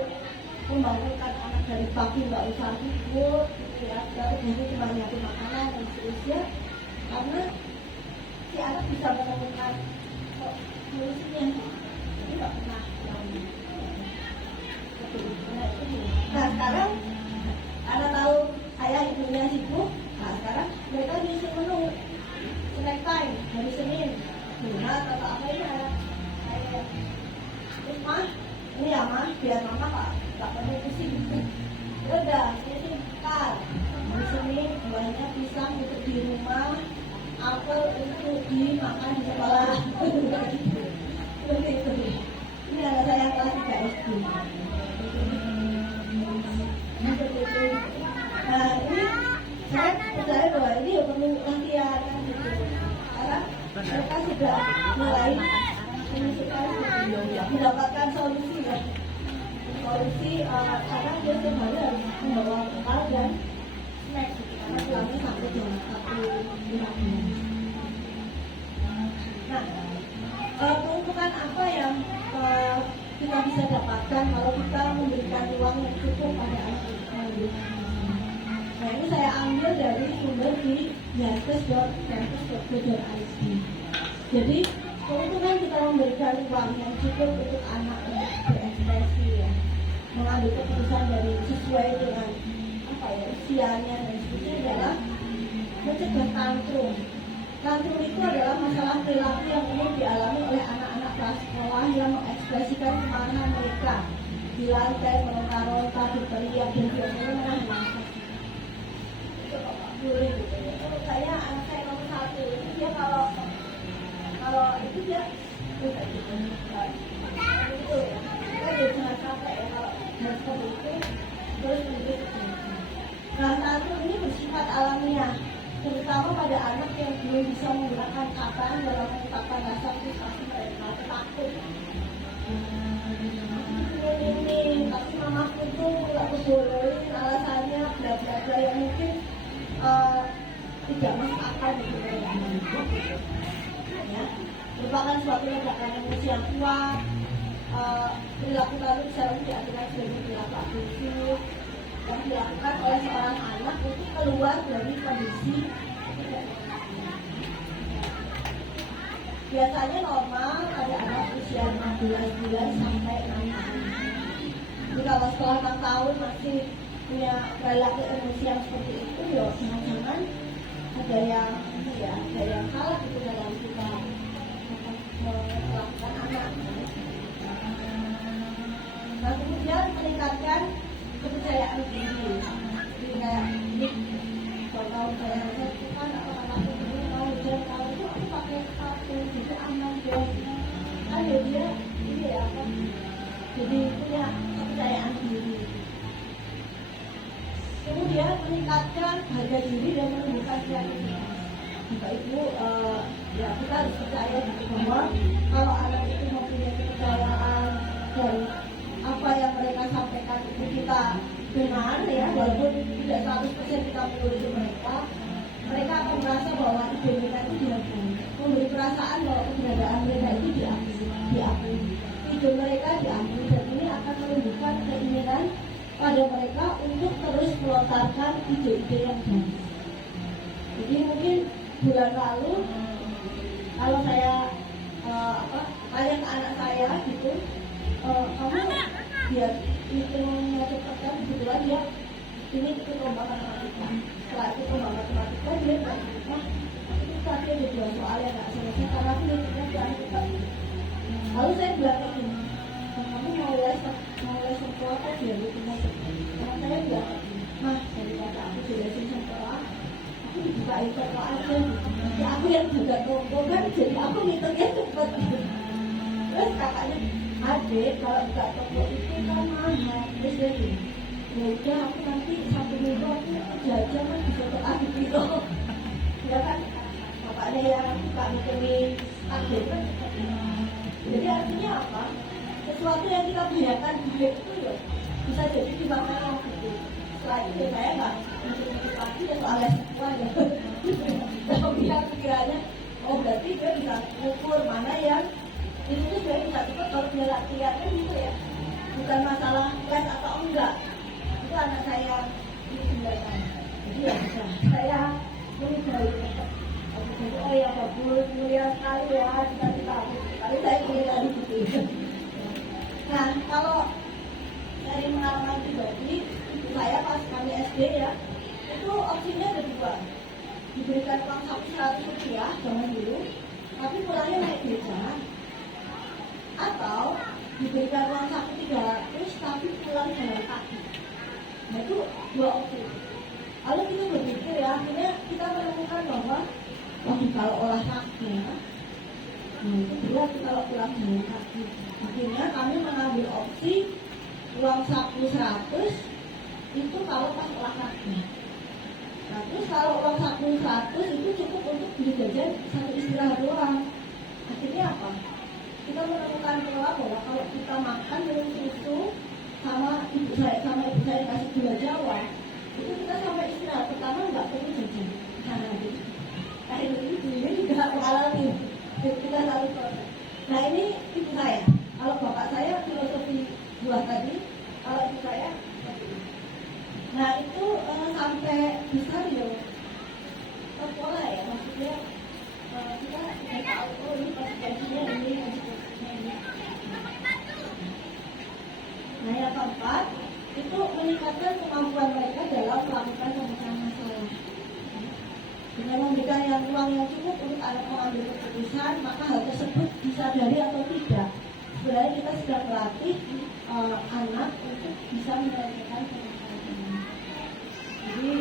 membangunkan anak dari pagi, nggak usah tidur gitu ya, dari dulu cuma nyiapin makanan dan seterusnya, karena si anak bisa menemukan solusinya. Jadi nggak pernah nah sekarang Anda tahu saya ibunya sibuk. Nah sekarang mereka nyusun menu snack time hari Senin, donat atau apa ini saya terus mah ini ya mah biar mama nggak perlu pusing. Udah ini bekal hari Senin buahnya pisang untuk di rumah, apel untuk dimakan di sekolah. Begitu. Ini anak saya kelas 3 SD. Nah ini saya percaya bahwa ini perlu latihan kan gitu. Karena mereka sudah mulai mendapatkan solusi ya. Solusi karena dia setiap hari harus membawa bekal dan snack gitu. Karena pulangnya sampai jam 1.15. Nah, keuntungan apa yang kita bisa dapatkan kalau kita memberikan uang yang cukup pada anak kita? Nah ini saya ambil dari sumber di yankes.yankes.go.id. Jadi keuntungan kita memberikan uang yang cukup untuk anak untuk berekspresi ya, mengambil keputusan dari sesuai dengan apa ya usianya dan sebagainya adalah mencegah tantrum. Tantrum itu adalah masalah perilaku yang umum dialami oleh anak-anak kelas sekolah yang mengekspresikan kemarahan mereka di lantai, meronta-ronta, berteriak dan biasanya menahan nafas. Itu Bapak boleh gitu ya. Kalau saya anak saya nomor 1 itu dia kalau itu dia udah gitu. Itu ya. Kita jadi sangat capek ya kalau seperti itu terus begitu. Nah tantrum ini bersifat alamiah, terutama pada anak yang belum bisa menggunakan kata dalam mengungkapkan rasa frustasi mereka, takut. Ini, tapi mamaku tuh nggak kebolehin alasannya bla-bla-bla yang mungkin tidak masuk akal gitu ya. Merupakan suatu ledakan emosi yang kuat. Perilaku lalu bisa diartikan sebagai perilaku agresif yang dilakukan oleh seorang anak untuk keluar dari kondisi biasanya normal pada anak usia 15 bulan sampai 6 tahun. Jadi kalau setelah 6 tahun masih punya perilaku emosi yang seperti itu, ya jangan-jangan ada yang salah gitu dalam kita melakukan anak. Nah kemudian meningkatkan kepercayaan diri. Jadi kayak kalau saya kan anak-anak itu mau hujan kalau itu aku pakai sepatu gitu aman deh. Kan ya dia ini ya kan. Jadi punya kepercayaan diri. Kemudian meningkatkan harga diri dan menumbuhkan kreativitas. Bapak Ibu, ya kita harus percaya bahwa kalau anak itu mempunyai kepercayaan dan apa yang mereka sampaikan itu kita benar ya, walaupun tidak 100% kita menuruti mereka akan merasa bahwa ide mereka itu dihargai, memberi perasaan bahwa keberadaan mereka itu diakui, ide mereka diakui, dan ini akan menunjukkan keinginan pada mereka untuk terus melontarkan ide-ide yang baik. Jadi mungkin bulan lalu kalau saya tanya ke anak saya gitu, kamu biar hitungnya cepat kan, kebetulan dia ini ikut lomba matematika. Setelah ikut lomba matematika dia bilang, itu tadi ada 2 soal yang nggak selesai karena aku hitungnya jangan cepat. Lalu saya bilang begini, kamu mau les semua apa biar hitungnya cepat? Karena saya bilang, mah daripada aku jelasin semua, aku dibuka toko aja. Ya aku yang juga toko kan, jadi aku hitungnya cepat. Terus kakaknya, adik kalau buka toko itu kan mahal. Terus dia bilang, ya udah aku nanti 1 minggu aku jajan kan bisa adik itu. Ya kan bapaknya yang buka hitungin adik kan. Jadi artinya apa? Sesuatu yang kita biarkan duit itu ya bisa jadi dimaknai yang gitu. Setelah itu ya saya nggak motivasi ya soalnya semua ya. Tapi yang pikirannya, oh berarti dia bisa ukur mana yang itu tuh dia bisa cepet kalau dia latihan kan gitu ya, bukan masalah les atau enggak. Itu anak saya di 9 tahun. Jadi ya bisa saya menghindari. Jadi oh ya bagus, mulia sekali ya cita-cita. Tapi saya ingin lagi gitu. Nah kalau dari pengalaman pribadi, ibu saya pas kami SD ya, itu opsinya ada dua, diberikan uang saku 100 rupiah zaman dulu, tapi pulangnya naik beca, atau diberikan uang saku 300 tapi pulang jalan kaki. Nah itu dua opsi. Lalu kita berpikir ya, akhirnya kita menemukan bahwa kalau olahraganya, itu berat kalau pulang jalan kaki. Akhirnya kami mengambil opsi uang saku 100 itu kalau pas olahraga. Nah terus kalau uang saku 100 itu cukup untuk beli jajan satu istirahat doang. Akhirnya apa? Kita menemukan pola bahwa kalau kita makan minum susu sama ibu saya kasih gula Jawa, itu kita sampai istirahat pertama nggak perlu jajan. Nah ini juga mengalami kita selalu proses. Nah ini ibu saya. Kalau bapak saya filosofi buah tadi, kalau ibu saya nah itu sampai bisa ya pola ya, maksudnya kita tidak tahu oh ini konsekuensinya ini. Nah yang keempat itu meningkatkan kemampuan mereka dalam melakukan pemecahan masalah. Dengan memberikan uang yang cukup untuk anak mengambil keputusan, maka hal tersebut disadari atau tidak, sebenarnya kita sedang melatih anak untuk bisa menyelesaikan permasalahan ini. Jadi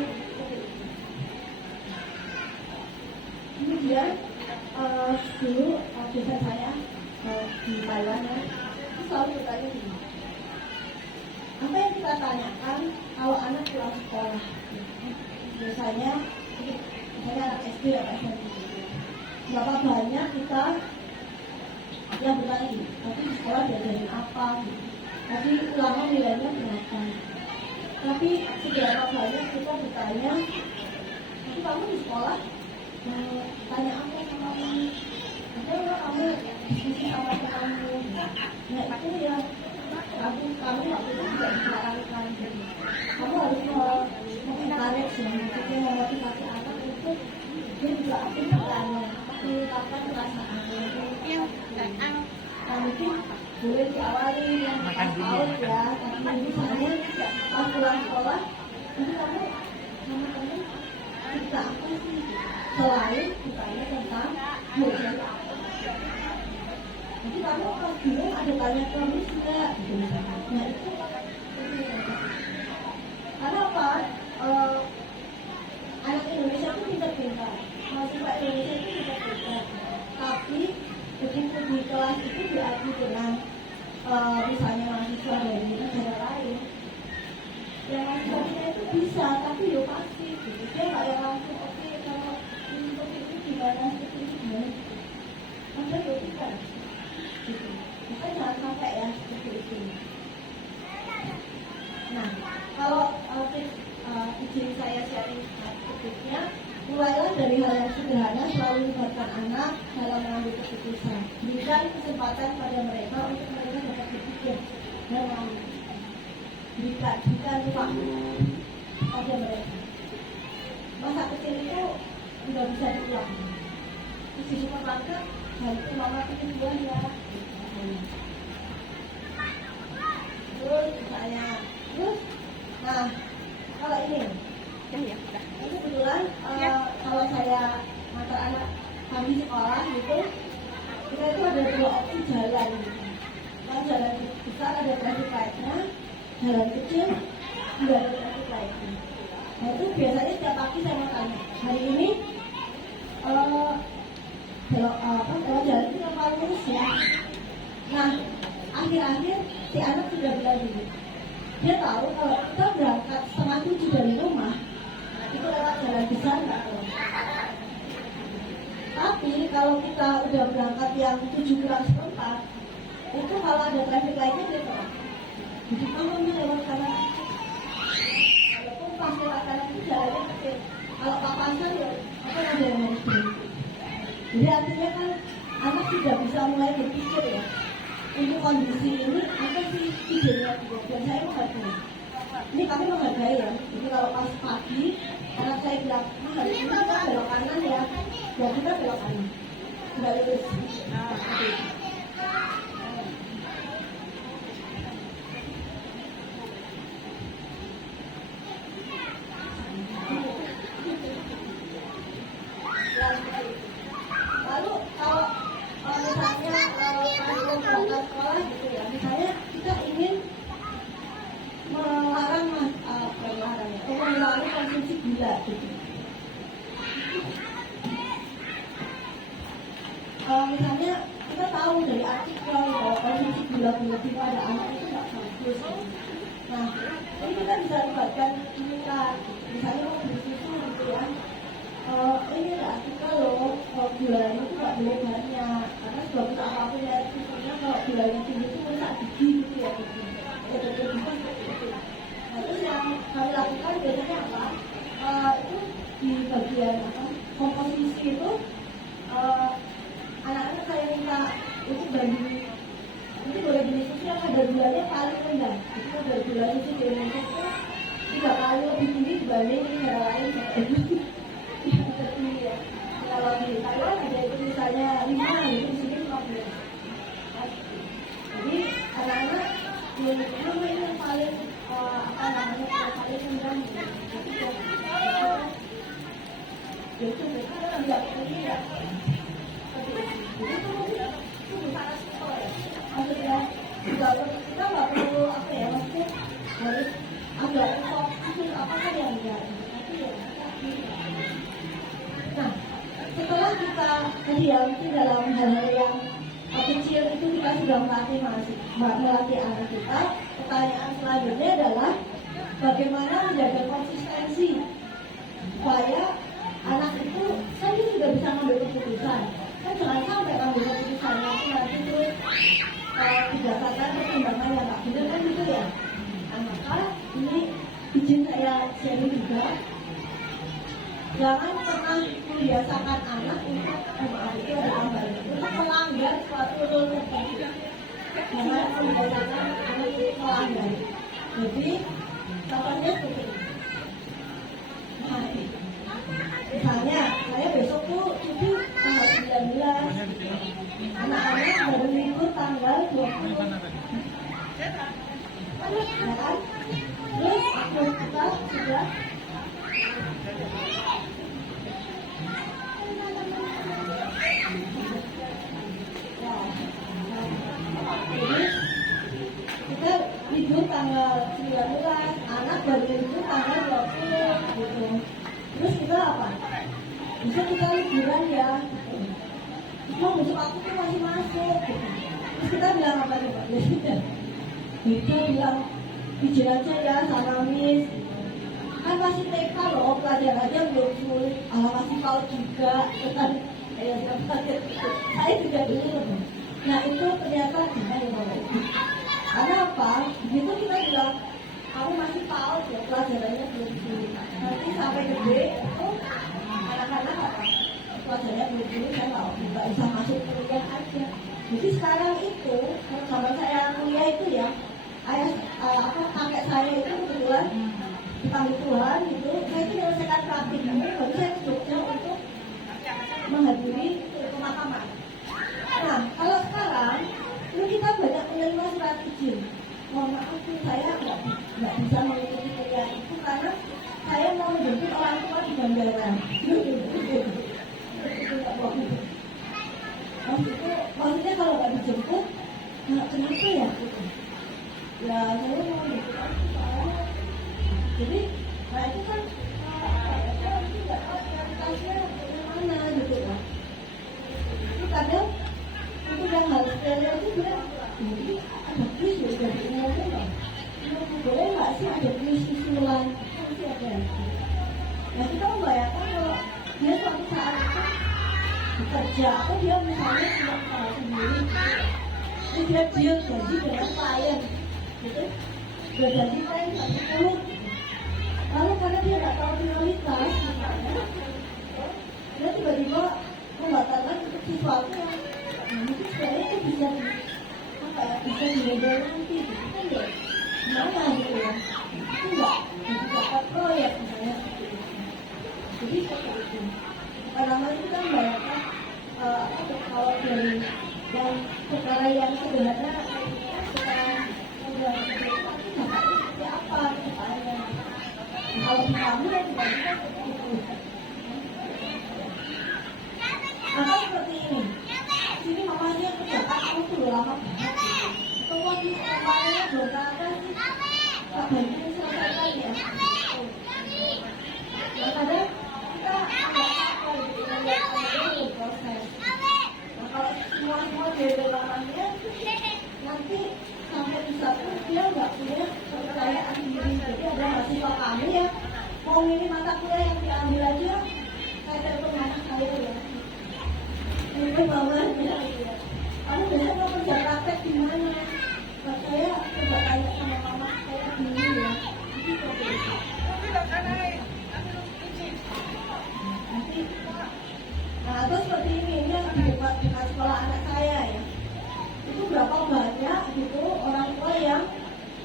kemudian dulu dosen saya di Thailand ya, itu selalu bertanya gini, apa yang kita tanyakan kalau anak pulang sekolah? Biasanya anak SD atau SMP, berapa banyak kita yang bertanya gini, tapi di sekolah diajarin apa? Tapi ulangan nilainya berapa? Tapi seberapa banyak kita bertanya, nanti kamu di sekolah tanya apa sama kamu? Ada nggak kamu diskusi sama kamu? Nah itu ya kamu waktu itu juga disarankan. Kamu harus mengencourage ya, maksudnya memotivasi anak untuk dia juga aktif bertanya, mengungkapkan perasaannya. Nah mungkin boleh diawali yang tahun ya, tapi misalnya pas pulang sekolah, nanti kamu sama teman cerita apa sih? Selain ditanya tentang belajar apa. Jadi kamu pas bingung ada tanya ke Miss nggak? Nah itu karena apa? Anak Indonesia itu pintar-pintar, mahasiswa Indonesia itu pintar-pintar. Tapi begitu di kelas itu diadu dengan misalnya mahasiswa dari negara lain, yang mahasiswanya itu bisa, tapi yo pasti gitu. Dia nggak yang langsung oke kalau ini seperti itu gimana, seperti itu gimana. Maka yo tidak. Gitu. Maka jangan sampai ya seperti itu. Nah, kalau izin saya sharing tipsnya, mulailah dari hal yang sederhana, selalu libatkan anak dalam mengambil keputusan. Berikan kesempatan pada mereka untuk mereka dapat berpikir dan mengambil. Berikan ruang pada mereka. Masa kecil itu tidak bisa diulang. Terus di supermarket, hari itu mama pilih buah ya. Terus misalnya, nah kalau ini kebetulan kalau saya antar anak kami sekolah gitu, kita itu ada dua opsi jalan gitu. Yang jalan besar ada traffic light-nya, jalan kecil tidak ada traffic light-nya. Nah itu biasanya setiap pagi saya mau tanya, hari ini kalau jalan itu yang paling lurus ya. Nah akhir-akhir si anak sudah bilang gini, dia tahu kalau kita berangkat 6:30 dari rumah, itu lewat jalan besar nggak tahu. Tapi kalau kita udah berangkat yang 7:45, itu kalau ada traffic light-nya dia tahu. Jadi kamu lewat kanan. Walaupun pas lewat kanan itu jalannya kecil. Kalau papasan ya, apa ada yang harus berhenti. Jadi artinya kan anak sudah bisa mulai berpikir ya, untuk kondisi ini apa sih idenya gitu. Dan saya menghargai. Ini kami menghargai ya. Jadi kalau pas pagi, anak saya bilang, hari ini kita belok kanan ya kita belok kanan. Nggak lurus. Lalu kalau misalnya kalau berangkat sekolah gitu ya, misalnya kita ingin melarang konsumsi gula gitu. Misalnya kita tahu dari artikel bahwa konsumsi gula berlebih pada anak itu nggak bagus. Nah, ini kita bisa libatkan kita, misalnya mau beli susu gitu ya. Ini ada artikel loh, kalau gulanya itu nggak boleh banyak, karena sebab apapun ya susunya kalau gulanya tinggi itu merusak gigi gitu ya. Nah, terus yang kami lakukan biasanya apa? Itu di bagian komposisi itu anak-anak saya minta untuk bagi ini boleh beli susu yang ada gulanya paling rendah. Itu ada gulanya sih di Indonesia itu 3 kali lebih tinggi dibanding negara lain. Kalau di Taiwan ada itu misalnya 5, itu di sini 15. Jadi anak-anak yang paling yang paling rendah itu mereka tidak ini ya. Maksudnya kita nggak perlu apa ya, maksudnya harus agak fokus apa kan yang enggak. Nah, setelah kita mungkin dalam hal-hal yang kecil itu kita sudah melatih anak kita. Pertanyaan selanjutnya adalah bagaimana menjaga konsistensi supaya anak itu kan dia sudah bisa mengambil keputusan. Kan jangan sampai ambil keputusannya nanti terus berdasarkan pertimbangan yang nggak benar kan gitu ya. Nah, maka ini izin saya sharing juga. Jangan pernah membiasakan anak untuk itu adalah baik untuk melanggar suatu rule tertentu. Jangan membiasakan anak itu melanggar. Jadi contohnya seperti ini. Nah, misalnya saya besok tuh cuti tanggal 19, anak-anak baru libur tanggal 20. Ya kan? Terus kita sudah kita libur tanggal 19, anak baru libur tanggal 20 gitu. Terus kita apa? Bisa kita liburan ya. Cuma besok aku tuh masih masuk gitu. Terus kita bilang apa coba? Kita bilang izin aja ya sama Miss. Kan masih TK loh, pelajarannya belum sulit. Masih tahu juga kan saya juga dulu. Nah itu ternyata gimana? Karena apa? Begitu kita bilang kamu masih tahu ya pelajarannya belum sulit. Nanti sampai gede itu anak-anak apa? Pelajarannya belum sulit, saya nggak bisa masuk kuliah aja. Jadi sekarang itu zaman saya kuliah itu ya, kakek saya itu kebetulan dipanggil Tuhan gitu, saya itu menyelesaikan praktik ini, baru saya ke Jogja untuk menghadiri pemakaman. Nah, kalau sekarang itu kita banyak menerima surat izin. Mohon maaf, saya nggak bisa mengikuti kuliah itu karena saya mau menjemput orang tua di bandara. Maksudnya kalau nggak dijemput, kenapa ya? Ya saya mau menjemput orang tua. Jadi, nah itu kan saya tidak tahu prioritasnya bagaimana gitu lah. Itu kadang itu yang harus saya itu bilang, jadi ada kuis ya dari umurnya loh. Boleh nggak sih ada kuis susulan? Pasti ada. Nah kita membayangkan kalau dia suatu saat itu bekerja atau dia misalnya punya usaha sendiri, terus dia janji dengan klien, gitu, dia janji klien 10. Lalu karena dia nggak tahu prioritas, misalnya, dia tiba-tiba membatalkan untuk sesuatu yang mungkin sebenarnya itu bisa meja nanti gitu kan ya gimana gitu ya itu nggak dapat proyek misalnya seperti itu. Jadi seperti itu pertama itu kan bayangkan kalau dari yang perkara yang sebenarnya sekarang udah tapi bapaknya seperti apa misalnya kalau di kami kan tiba-tiba seperti itu. Maka seperti ini, sini mamanya kerjakan aku tuh lama banget gitu. Kemudian mamanya belum ada sih, tak bantuin selesaikan ya. Nah kadang kita nggak apa gitu, melihat ada proses. Nah kalau semua dia mamanya, nanti sampai di satu dia nggak punya kepercayaan diri. Jadi ada mahasiswa kami ya, mau milih mata kuliah yang diambil aja, saya telepon anak saya ya. Itu mamanya, kamu besok mau kerja praktek di mana? Saya coba tanya sama mama saya dulu ya. Nanti, nah terus seperti ini yang buat sekolah anak saya ya. Itu berapa banyak gitu orang tua yang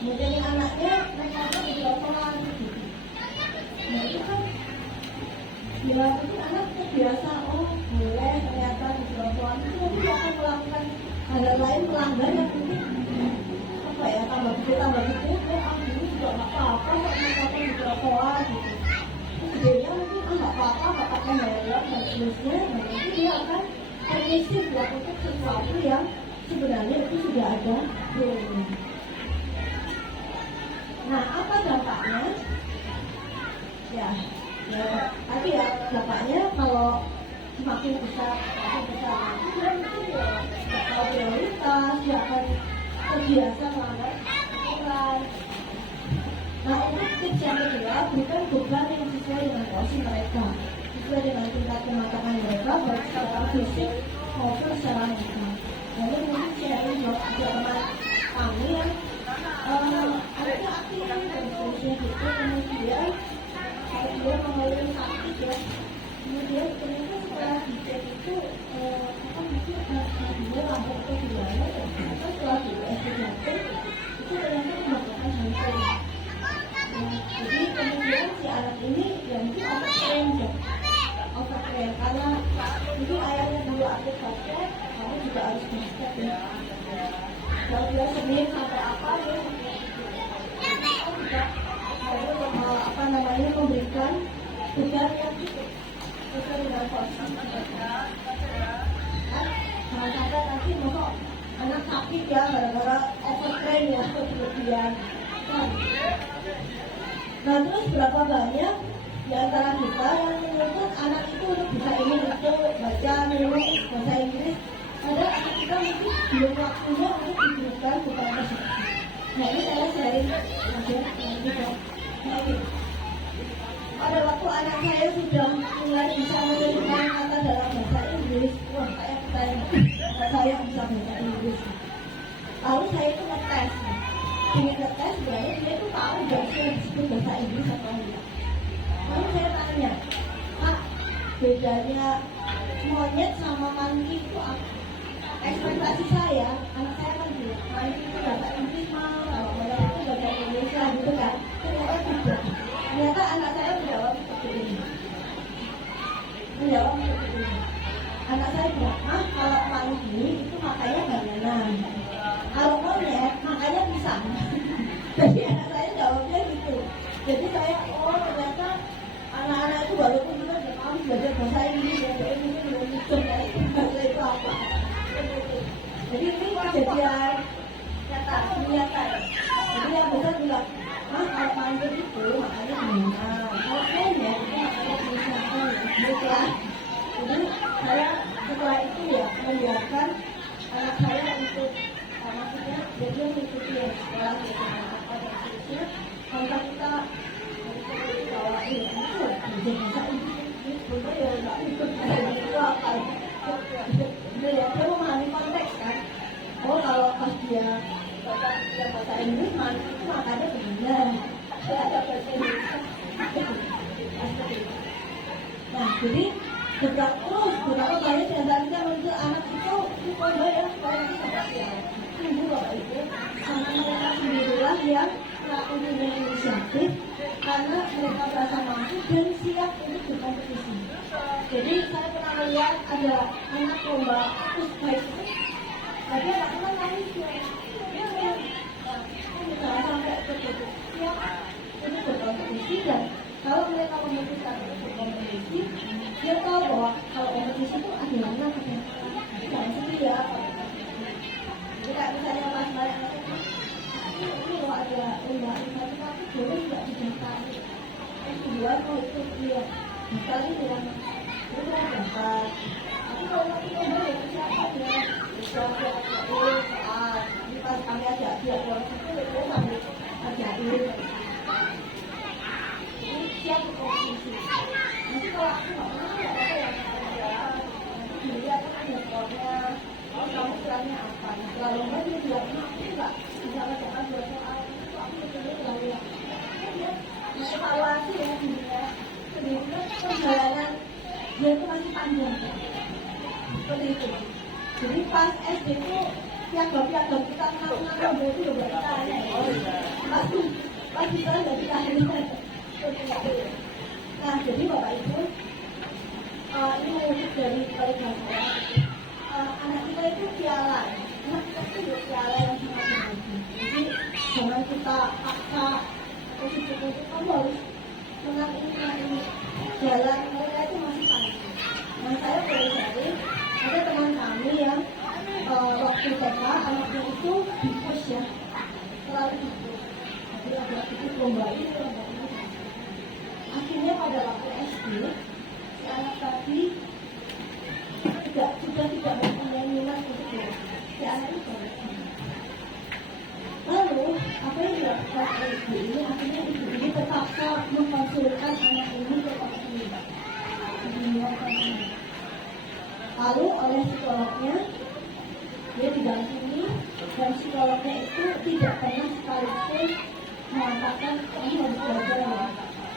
menjadi anaknya mereka di sekolah gitu. Nah itu kan ya itu anak terbiasa boleh ternyata di perempuan itu nanti akan melakukan hal lain pelanggan yang mungkin apa ya tambah gede dulu juga nggak apa-apa kok melakukan di perempuan gitu gedenya mungkin nggak apa-apa nggak pakai helm dan seterusnya nah nanti dia akan permisif melakukan sesuatu yang sebenarnya itu sudah ada rule. Nah apa dampaknya ya tapi ya dampaknya kalau semakin besar nanti dia mungkin ya nggak tahu prioritas dia akan terbiasa melanggar aturan. Nah untuk tips yang kedua berikan beban yang sesuai dengan porsi mereka sesuai dengan tingkat kematangan mereka baik secara fisik maupun secara mental. Lalu mungkin sharing juga teman kami yang anaknya aktif dan seterusnya gitu kemudian dia mengeluarkan sakit ya kemudian ternyata setelah dicek itu apa mungkin dia ada atau tidak ya setelah di SPP itu ternyata melakukan hal jadi kemudian si anak ini ya mungkin overtrain karena mungkin ayahnya dulu aktif basket kamu juga harus basket ya kalau dia Senin sampai apa ya memberikan tugas yang cukup sesuai dengan porsi jangan sampai nanti masuk anak sakit ya gara-gara overtrain ya berlebihan. Nah terus berapa banyak di antara kita yang menuntut anak itu untuk bisa ini itu baca nulis bahasa Inggris ada anak kita mungkin belum waktunya untuk diberikan bukan tersebut. Nah ini saya sharing aja nanti pada waktu anak saya sudah mulai bisa menerima kata dalam bahasa Inggris, wah saya percaya saya bisa bahasa Inggris. Lalu saya itu ngetes, dengan ngetes berarti dia itu tahu bahasa disebut bahasa Inggris atau enggak. Lalu saya tanya, Pak, bedanya monyet sama monkey itu apa? Ekspektasi saya, anak saya kan gitu, monkey itu bahasa Inggris mah, kalau monyet itu bahasa Indonesia gitu kan. Ternyata tidak. Ternyata anak saya menjawab seperti ini. Anak saya bilang, kalau monkey itu makanya banana. Kalau monyet makanya pisang. Jadi anak saya jawabnya gitu. Jadi saya, ternyata anak-anak itu walaupun kita sudah tahu belajar bahasa Inggris, bahasa Inggris belum muncul ya, bahasa itu apa. Jadi ini kejadian nyata. Jadi yang besar bilang, kalau manggil itu makanya gimana? Kalau monyet itu makanya pisang. Baiklah. Jadi saya setelah itu ya membiarkan anak saya untuk maksudnya dia mengikuti yang sekolah gitu apa dan seterusnya. Kalau kita bawain itu bahasa Inggris sebenarnya ya nggak ikut itu apa dia memahami konteks kan. Kalau pas dia bahasa Inggris itu makanya benar saya ada bahasa Inggris. Nah jadi beberapa kali diantara kita menuntut anak itu coba ya supaya nanti dapat ya tunggu bapak ibu lihat ada anak lomba terus baik itu tadi anak-anak nangis ya dia yang jangan sampai tertutup siapa itu berkompetisi dan kalau mereka memutuskan untuk berkompetisi dia tahu bahwa kalau kompetisi itu ada yang menang ada yang kalah jangan sedih ya jadi kayak misalnya pas balik ini kalau ada lomba ini tapi boleh nggak didaftar kedua kalau itu dia misalnya bilang itu mau daftar tapi kalau nanti lomba ya siapa dia siapa ini pas kami ajak dia kalau itu kami ajakin ini siap kompetisi nanti kalau aku nggak pernah nggak ada yang nanti dia akan ada skornya oh kamu istilahnya apa nah setelah lomba dia bilang aku nggak bisa ngerjakan 2 soal itu aku betul-betul selalu ya dia evaluasi ya dirinya sebenarnya perjalanan dia itu masih panjang seperti itu jadi pas SD itu piagam kita menang itu udah bertanya pas kita udah ditanya nah jadi Bapak Ibu ini mengutip dari pernyataan saya anak kita itu piala anak kita itu piala yang sangat bagus jadi jangan kita paksa atau cukup kamu harus menang ini jalan mereka itu masih panjang nah saya boleh sharing ada teman kami yang waktu TK anaknya itu dipush ya terlalu dipush jadi ada ikut lomba ini akhirnya pada waktu SD si anak tadi sudah tidak mempunyai minat untuk belajar si anak itu lalu apa yang dilakukan oleh ibu ini akhirnya ibu ini terpaksa mengkonsulkan anak ini ke orang tua lalu oleh psikolognya dia didampingi dan psikolognya itu tidak pernah sekalipun mengatakan kamu harus belajar ya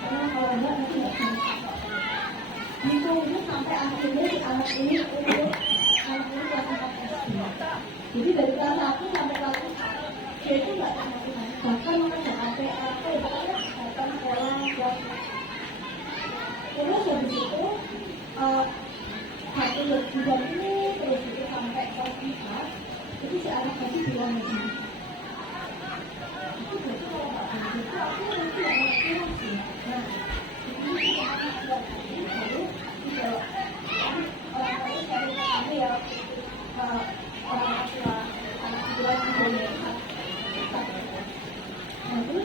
karena kalau enggak nanti nggak bisa ditunggu sampai akhirnya si anak ini umur anak ini kelas 4 SD jadi dari kelas 1 sampai kelas 4 dia itu nggak pernah bahkan mengerjakan apa ya datang sekolah dan terus habis itu satu bulan ini terus itu sampai kelas 4 itu si anak tadi bilang begini itu berarti kalau nggak begitu aku nanti nggak ngerti lagi nah ini anak tadi lalu kalau orang tadi cari kami ya orang tua anak tua yang boleh nanti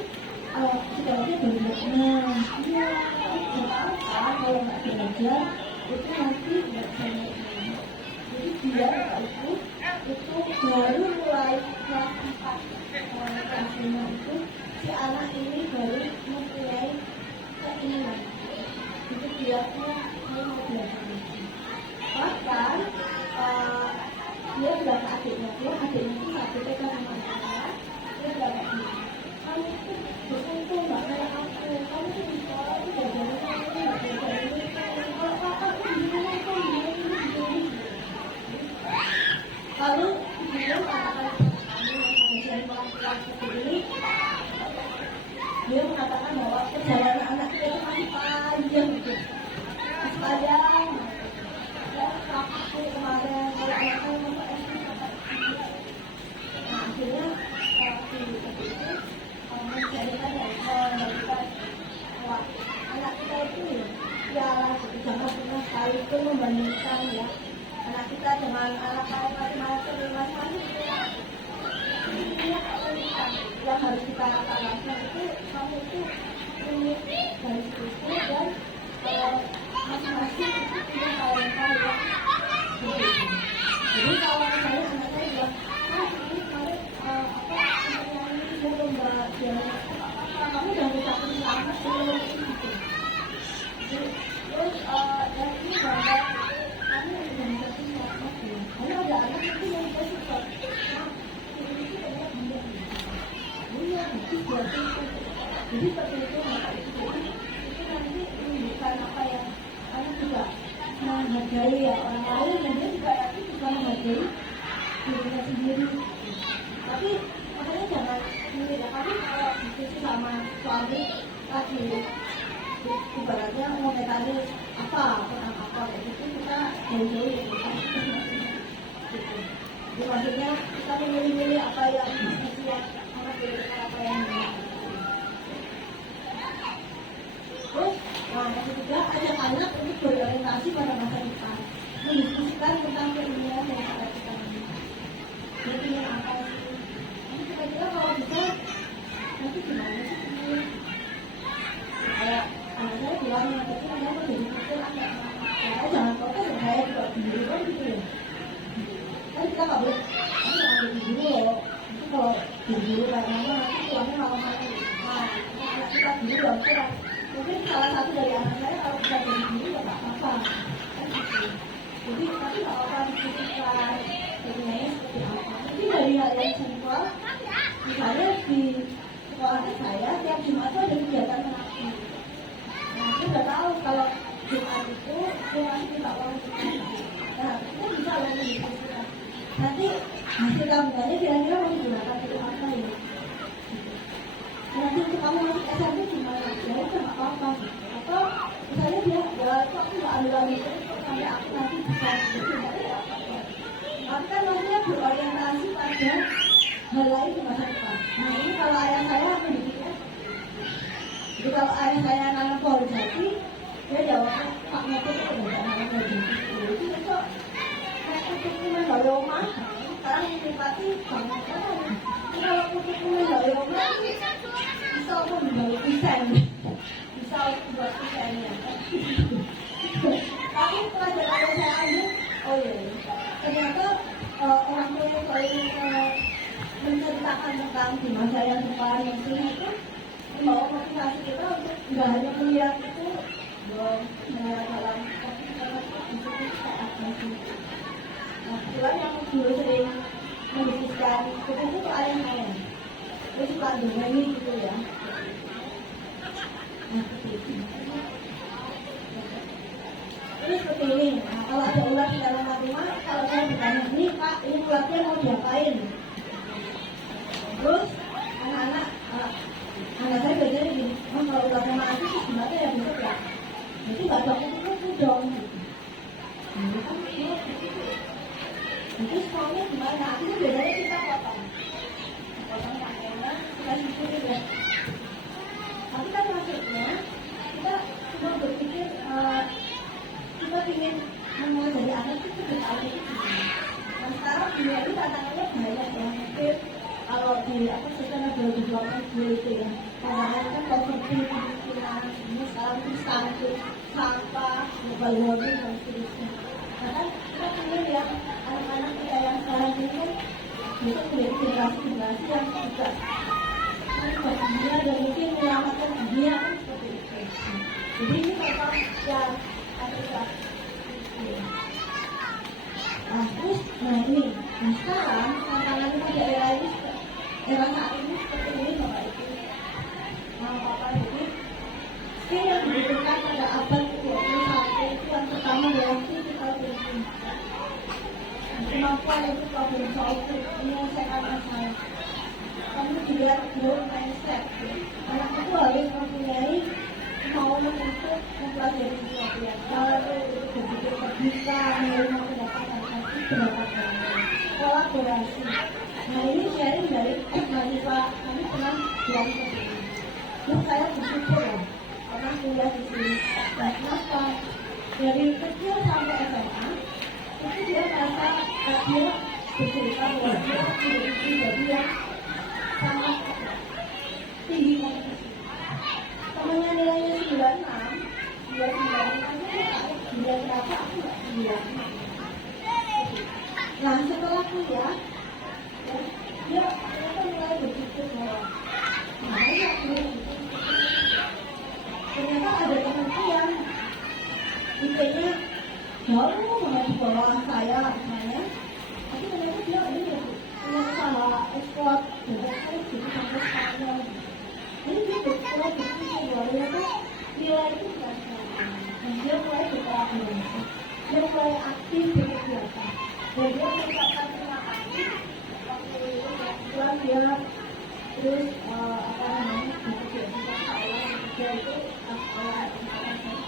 psikolognya baru nah iya kenapa kalau nggak belajar itu nanti nggak bisa ngerti jadi dia itu baru mulai kelas 4 kelas 5 itu si anak ini baru mempunyai keinginan itu dia mau belajar bahkan dia bilang ke adiknya itu satu TK sama saya dia bilang kayak gini kamu itu beruntung nggak kayak aku kamu tuh di sekolah tuh belajarnya ini nggak belajar ini kalau kakak tuh di rumah itu ini lalu dia mengatakan kajian pelan-pelan seperti ini dia mengatakan bahwa perjalanan anak kita itu masih panjang gitu masih panjang dan aku kemarin kalau anaknya masuk SD nah akhirnya seperti itu menjadikan memberikan bahwa anak kita itu ya jangan pernah sekalipun membandingkan ya anak kita dengan anak lain masing-masing ini yang harus kita lakukan itu kamu itu unik dari diriku dan masing-masing itu punya talenta yang berbeda jadi kalau misalnya anak saya bilang ini kemarin nyanyi mau lomba jalan kamu udah ngucapin selamat sebelum itu terus dan ini banget kamu udah ngucapin selamat ya karena ada anak itu yang kita suka ini itu banyak benda punya itu buat itu jadi seperti itu maka itu nanti menunjukkan apa yang kamu juga menghargai ya orang lain dan dia juga nanti bisa menghargai dirinya sendiri tapi makanya jangan ya kami kalau diskusi sama suami lagi ibaratnya mau metode apa tentang apa itu kita jauh-jauh ya kita jadi maksudnya kita memilih-milih apa yang siap sama apa yang enggak. Terus yang ketiga ajak anak untuk berorientasi pada masa depan, mendiskusikan tentang keinginan dan cita-cita. Dia ingin apa sih? Nanti kira-kira kalau bisa nanti gimana sih ini? Kayak anak saya bilang yang kecil ada mau jadi kecil agak saya jangan kotor ya saya juga sendiri kan gitu ya. Kan kita nggak boleh, kan nggak boleh dulu loh. Itu kalau dulu kayak mama nanti tulangnya malam-malam. Nah, kita dulu dong kurang. Mungkin salah satu dari anak saya kalau bisa jadi dulu ya nggak apa-apa. Kan gitu. Jadi tapi nggak apa-apa diskusikan jadinya seperti apa. Jadi dari hal yang simpel, misalnya di sekolah saya tiap Jumat itu ada kegiatan mengaji. Nah, kita udah tahu kalau Jumat itu masih kita uang Jumat. Nah, kita bisa langsung diskusikan. Nanti hasil tabungannya kira-kira mau digunakan untuk apa ya? Nanti untuk kamu masuk SMP gimana? Ya udah nggak apa-apa. Atau misalnya dia ya kok aku nggak ambil itu sampai aku nanti bisa gitu ya apa-apa. Tapi kan maksudnya berorientasi pada hal lain di masa depan. Nah ini kalau ayah saya apa dipikir? Jadi kalau ayah saya nanam pohon jati, dia jawabnya Pak Mati itu udah nanam pohon jati. Itu besok untuk menjual rumah. Sekarang menikmati banget kan. Kalau untuk menjual rumah bisa menjual desain, bisa buat desainnya. Tapi pelajaran saya ambil, oh iya, ternyata orang tua yang selalu menceritakan tentang di masa yang depan yang sini itu membawa motivasi kita untuk nggak hanya melihat itu dalam tapi kita bisa aktif. Nah, kebetulan yang dulu sering mendiskusikan itu ayah saya. Dia suka dengerin gitu ya. Nah, seperti itu. Ini seperti ini. Nah, kalau ada ular di dalam rumah, kalau saya bertanya, ini Pak, ini ularnya mau diapain? Terus anak-anak saya belajarnya gini, kalau ularnya mati sih gimana ya besok ya? Jadi nggak ada kutu dong. Ini kan itu semuanya gimana? Akhirnya bedanya kita potong pakainya, kita sisir ya. Tapi kan maksudnya kita cuma berpikir kita ingin memulai dari anak itu bertahan itu. Nah sekarang dunia itu tantangannya banyak ya. Mungkin kalau di sustainable development goal itu ya, tantangannya kan poverty, kemiskinan, ini sekarang itu stunting, sampah, global warming dan seterusnya. Nah kan kita ingin ya anak-anak kita yang sekarang ini kan bisa menjadi generasi-generasi yang juga membuat dunia dan mungkin menyelamatkan dunia kan seperti itu. Jadi ini memang yang ada. Nah terus, ini, sekarang tantangan di era ini, era saat ini seperti ini Bapak Ibu. Nah Bapak jadi skill yang dibutuhkan pada abad ke-21 itu yang pertama adalah critical thinking. Kemampuan itu problem solving, menyelesaikan masalah. Kamu dilihat growth mindset. Anak itu harus mempunyai kemauan untuk mempelajari sesuatu yang baru, berpikir terbuka, menerima pendapat dan pendapatan, kolaborasi. Nah ini sharing dari mahasiswa kami pernah bilang seperti ini. Terus saya bersyukur ya, pernah kuliah di sini. Dan kenapa? Dari kecil sampai SMA, itu dia merasa dia bercerita bahwa dia menjadi pribadi yang sangat tinggi kompetisi. Temannya nilainya 96, dia 96 dia berapa aku nggak 96. Nah setelah kuliah, dia ternyata mulai berpikir bahwa banyak ternyata ada temanku yang IP-nya jauh banget di bawah saya misalnya, tapi ternyata dia ini ya punya usaha ekspor dari gitu sampai Spanyol. Jadi dia mulai berpikir bahwa ternyata nilai itu bukan semuanya. Dan dia mulai berkolaborasi, dia mulai aktif berkegiatan. Dan dia mengucapkan terima kasih waktu itu kebetulan dia terus berkegiatan saya itu sekolah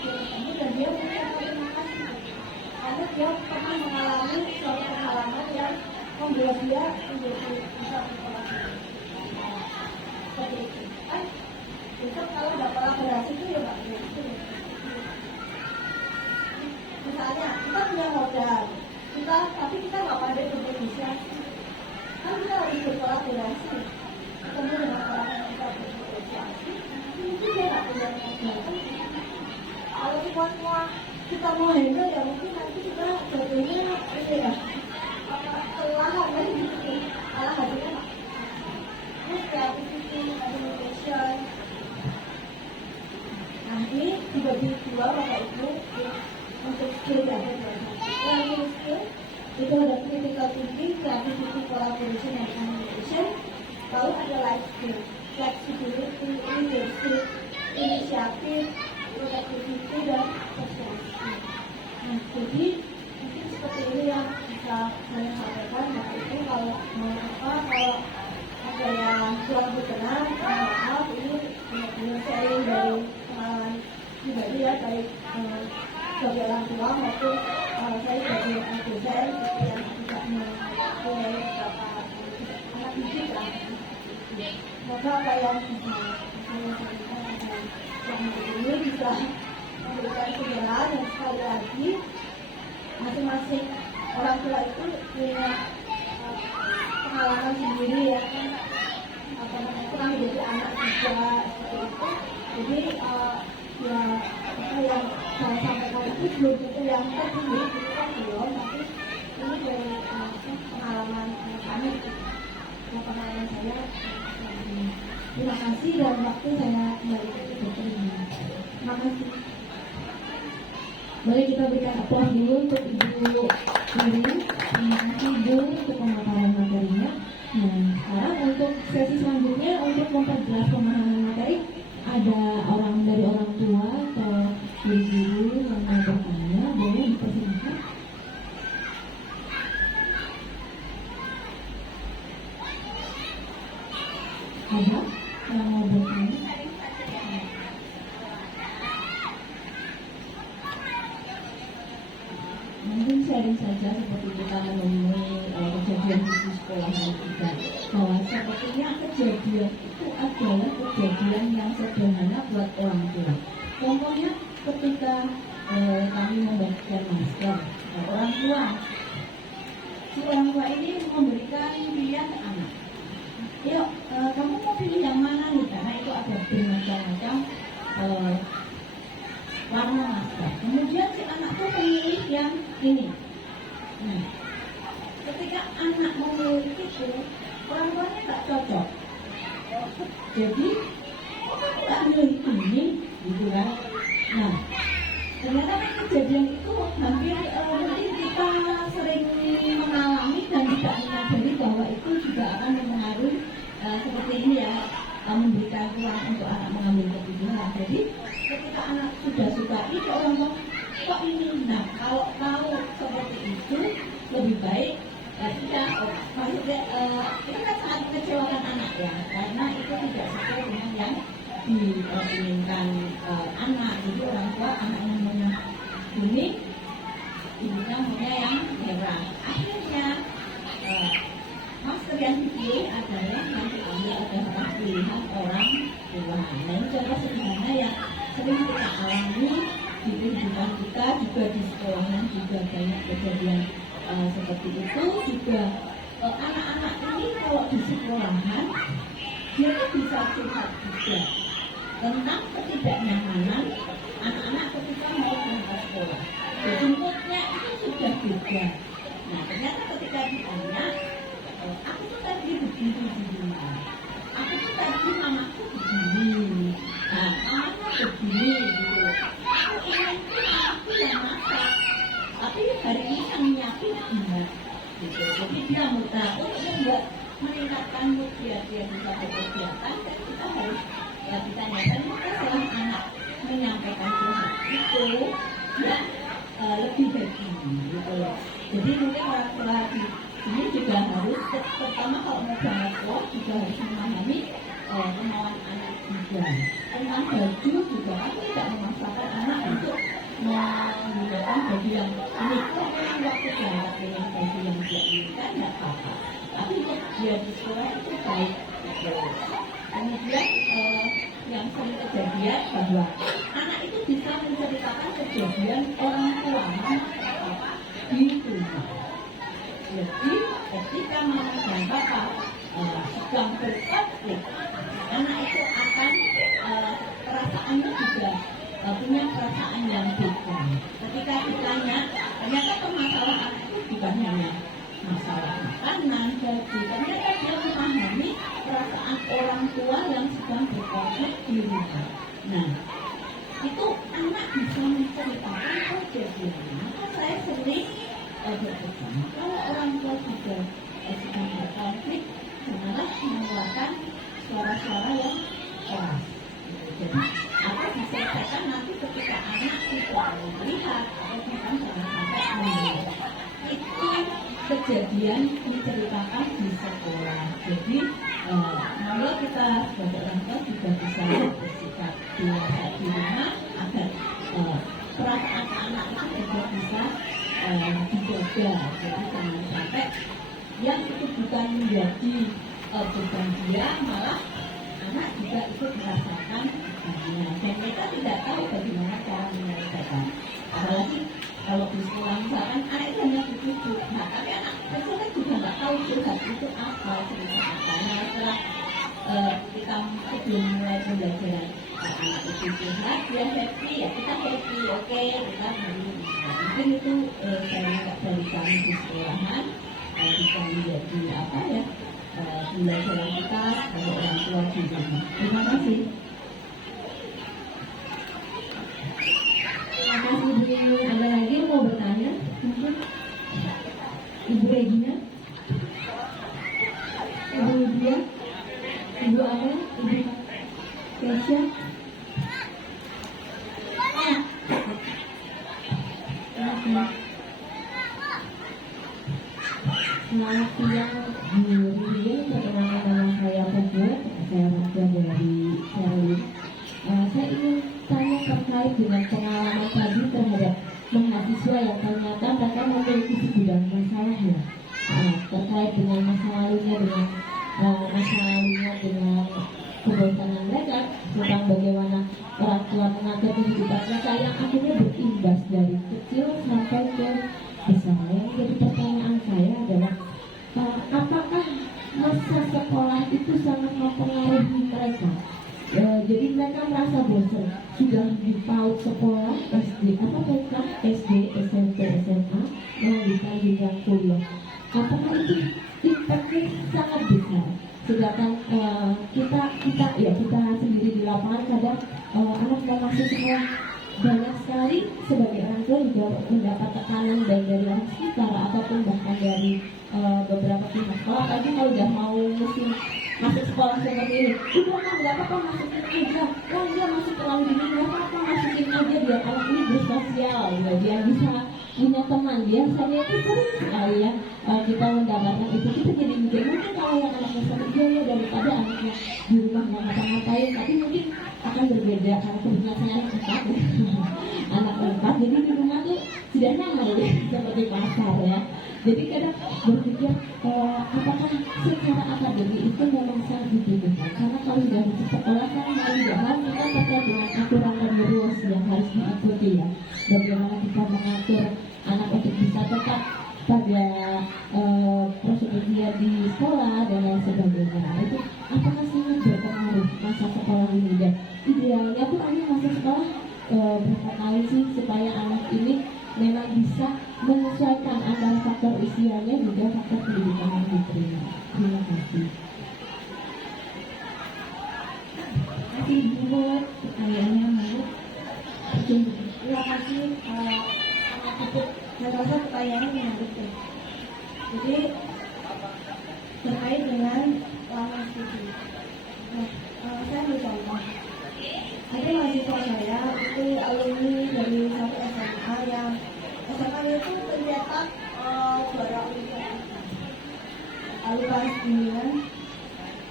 dia ketemu dan dia punya terima kasih karena dia pernah mengalami suatu pengalaman yang membuat dia menjadi bisa berkolaborasi seperti itu kan. Besok kalau nggak kolaborasi itu ya nggak begitu. Misalnya kita punya modal, tapi kita nggak pandai bernegosiasi, kan kita harus berkolaborasi. Ketemu dengan orang yang kita bernegosiasi, itu dia nggak punya modal. Kalau semua kita mau handle ya mungkin nanti kita jadinya ini ya kelelahan kan gitu, malah hasilnya nggak. Terus creativity, communication. Nanti dibagi dua Bapak Ibu untuk skill dan learning skill itu ada critical thinking, creativity, collaboration, dan communication. Lalu ada life skill, flexibility, leadership, inisiatif, productivity, dan social skill. Nah, jadi mungkin seperti ini yang bisa saya sampaikan Bapak Ibu. Kalau ada yang kurang berkenan, maaf, ini benar-benar sharing dari pengalaman pribadi ya, baik sebagai orang tua maupun saya sebagai dosen yang tidak mempunyai beberapa anak didik lah. Semoga apa yang bisa saya sampaikan selama ini bisa memberikan pencerahan, dan sekali lagi masing-masing orang tua itu punya pengalaman sendiri ya kan, pernah menjadi anak juga seperti itu. Jadi ya apa yang saya sampaikan itu belum tentu yang tertinggi, itu kan belum, tapi ini dari pengalaman kami, pengalaman saya. Terima kasih dan waktu saya kembali ke dokter ini. Terima kasih. Boleh kita berikan aplaus dulu untuk Ibu Riri. Terima kasih Ibu untuk pemaparan materinya. Nah, sekarang untuk sesi selanjutnya untuk memperjelas pemahaman materi, ada dari orang tua atau guru yang mau bertanya, boleh dipersilakan. Ada yang mau bertanya? Mungkin sharing saja seperti kita menemui kejadian di sekolah kita, bahwa sepertinya kejadian itu adalah kejadian yang sederhana buat orang tua. Contohnya ketika kami membagikan masker, orang tua, si orang tua ini memberikan pilihan ke anak. Yuk, kamu mau pilih yang mana nih? Karena itu ada bermacam-macam warna masker. Kemudian si anak tuh memilih yang ini. Nah, ketika anak memilih itu, orang tuanya nggak cocok. Jadi, kok kamu nggak milih ini, gitu kan? Nah, ternyata kejadian itu hampir mungkin kita sering mengalami dan tidak menyadari bahwa itu juga akan mempengaruhi seperti ini ya, memberikan ruang untuk anak mengambil keputusan. Jadi ketika anak sudah suka ini, orang tua kok ini. Nah, kalau tahu seperti itu lebih baik tidak, maksudnya itu kan sangat mengecewakan anak ya, karena itu tidak sesuai dengan yang diinginkan anak. Jadi orang tua anak yang maunya kuning, ibunya maunya yang merah. Akhirnya masker yang dipilih adalah yang diambil adalah pilihan orang tua. Nah, ini contoh sederhana yang sering kita alami di kehidupan kita, juga di sekolahan juga banyak kejadian seperti itu. Juga anak-anak ini kalau di sekolahan dia tuh bisa curhat juga tentang ketidaknyamanan anak-anak ketika mau berangkat sekolah. Jemputnya itu sudah beda. Nah, ternyata ketika ditanya, aku tuh tadi begini di rumah, aku tuh tadi mamaku begini, nah mamaku begini gitu. Aku ingin aku yang masak, tapi hari ini yang nyiapin enggak gitu. Jadi dia mudah untuk membuat meningkatkan mood dia bisa berkegiatan, dan kita harus ditanyakan maka setelah anak menyampaikan curhat itu ya lebih happy gitu loh. Jadi mungkin orang tua di sini juga harus pertama kalau mau berangkat sekolah juga harus memahami kemauan anak juga. Tentang baju juga aku tidak memaksakan anak untuk menggunakan baju yang ini. Kalau memang waktu jarak dengan baju yang dia inginkan, tidak apa-apa. Tapi untuk dia di sekolah itu baik. Kemudian yang sering kejadian bahwa anak itu bisa menceritakan kejadian orang tuanya di rumah. Jadi ketika mama dan papa sedang berkonflik, anak itu akan perasaannya juga punya perasaan yang beda. Ketika ditanya, ternyata permasalahan anak itu bukan hanya masalah makanan, baju. Ternyata dia memahami perasaan orang tua yang sedang berkonflik di rumah. Nah, itu anak bisa menceritakan kejadiannya. Maka saya sering berpesan, kalau orang tua juga sedang berkonflik, janganlah mengeluarkan suara-suara yang keras. Jadi, apa diselesaikan nanti ketika anak itu melihat atau bahkan jangan sampai melihat. Itu kejadian diceritakan di sekolah. Jadi, kalau kita sebagai orang tua juga bisa bersikap dewasa di rumah agar perasaan anak itu juga bisa dijaga. Jadi jangan sampai yang itu bukan menjadi beban dia, malah anak juga ikut merasakan bebannya. Dan kita tidak tahu bagaimana cara menyelesaikan. Apalagi kalau di sekolah misalkan anak itu hanya duduk, nah tapi anak kecil kan juga nggak tahu curhat itu apa, cerita apa. Nah setelah kita sebelum mulai pembelajaran anak itu curhat, dia happy, ya kita happy, oke, kita beri. Mungkin itu saya dari kami di sekolahan bisa menjadi apa ya, pembelajaran kita sebagai orang tua di rumah. Terima kasih. Terima kasih Ibu. Ada lagi yang mau bertanya? Mungkin Ibu Regina, Ibu Lydia, Ibu Ana, Ibu Kesha. Selamat siang Bu Lydia, perkenalkan nama saya Puput, saya wakil dari Sherlyn. Saya ingin tanya terkait dengan pengalaman tadi terhadap mahasiswa yang ternyata mereka memiliki segudang masalah ya, terkait dengan masa lalunya dengan kebosanan mereka tentang bagaimana orang tua mengatur kehidupan mereka yang akhirnya berimbas dari kecil sampai ke besar. Yang jadi pertanyaan saya adalah apakah masa sekolah itu sangat mempengaruhi mereka? Jadi mereka merasa bosan sudah di PAUD sekolah SD, TK, SD, SMP, SMA, melanjutkan jenjang kuliah. Apakah itu impactnya sangat besar? Sedangkan kita sendiri di lapangan kadang anak mau masuk sekolah banyak sekali, sebagai orang tua juga mendapat tekanan baik dari orang sekitar ataupun bahkan dari beberapa pihak sekolah. Tadi kalau udah mau musim masuk sekolah seperti ini, udah kan nggak apa-apa masukin aja, dia masuk terlalu dini, nggak apa-apa masukin aja biar anak ini bersosial, gitu. Dia bisa punya teman. Biasanya itu sering sekali ya kita mendapatkan itu. Kita jadi mikir mungkin kalau yang anaknya seperti dia daripada anaknya di rumah nggak ngapa-ngapain, tapi mungkin akan berbeda karena kebetulan saya anak empat, jadi di rumah tuh sudah nyaman seperti pasar ya. Jadi kadang berpikir apakah secara akademik itu memang sangat dibutuhkan, karena kalau sudah di sekolah kan mudah-mudahan kita terkait dengan aturan dan rules yang harus diikuti ya. Bagaimana kita mengatur anak untuk bisa tetap pada prosedur dia di sekolah dan lain sebagainya. Itu apakah sangat berpengaruh masa sekolah ini, dan idealnya tuh hanya masa sekolah berapa kali sih supaya anak ini memang bisa menyesuaikan antara faktor usianya juga faktor pendidikan yang diterima. Terima kasih. Terima kasih Bu, pertanyaannya Bu. Terima kasih. Saya rasa pertanyaannya menarik ya. Jadi terkait dengan lama studi. Nah, saya ambil contoh. Ada mahasiswa saya itu alumni dari satu SMA yang SMA itu ternyata juara olimpiade. Lalu pas bimbingan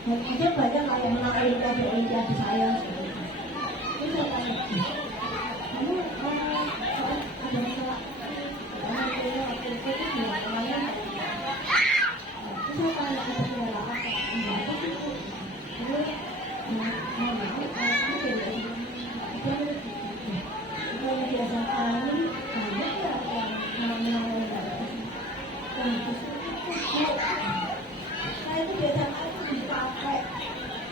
Dan ada banyak lah yang menang olimpiade saya. Terus saya tanya, kamu ada masalah? Karena saya waktu itu namanya. Terus saya tanya ada kendala apa? Enggak ada itu. Terus kamu beda ini. Kalau biasa kali banyak ya yang menang olimpiade. Dan saya itu biasa itu dipakai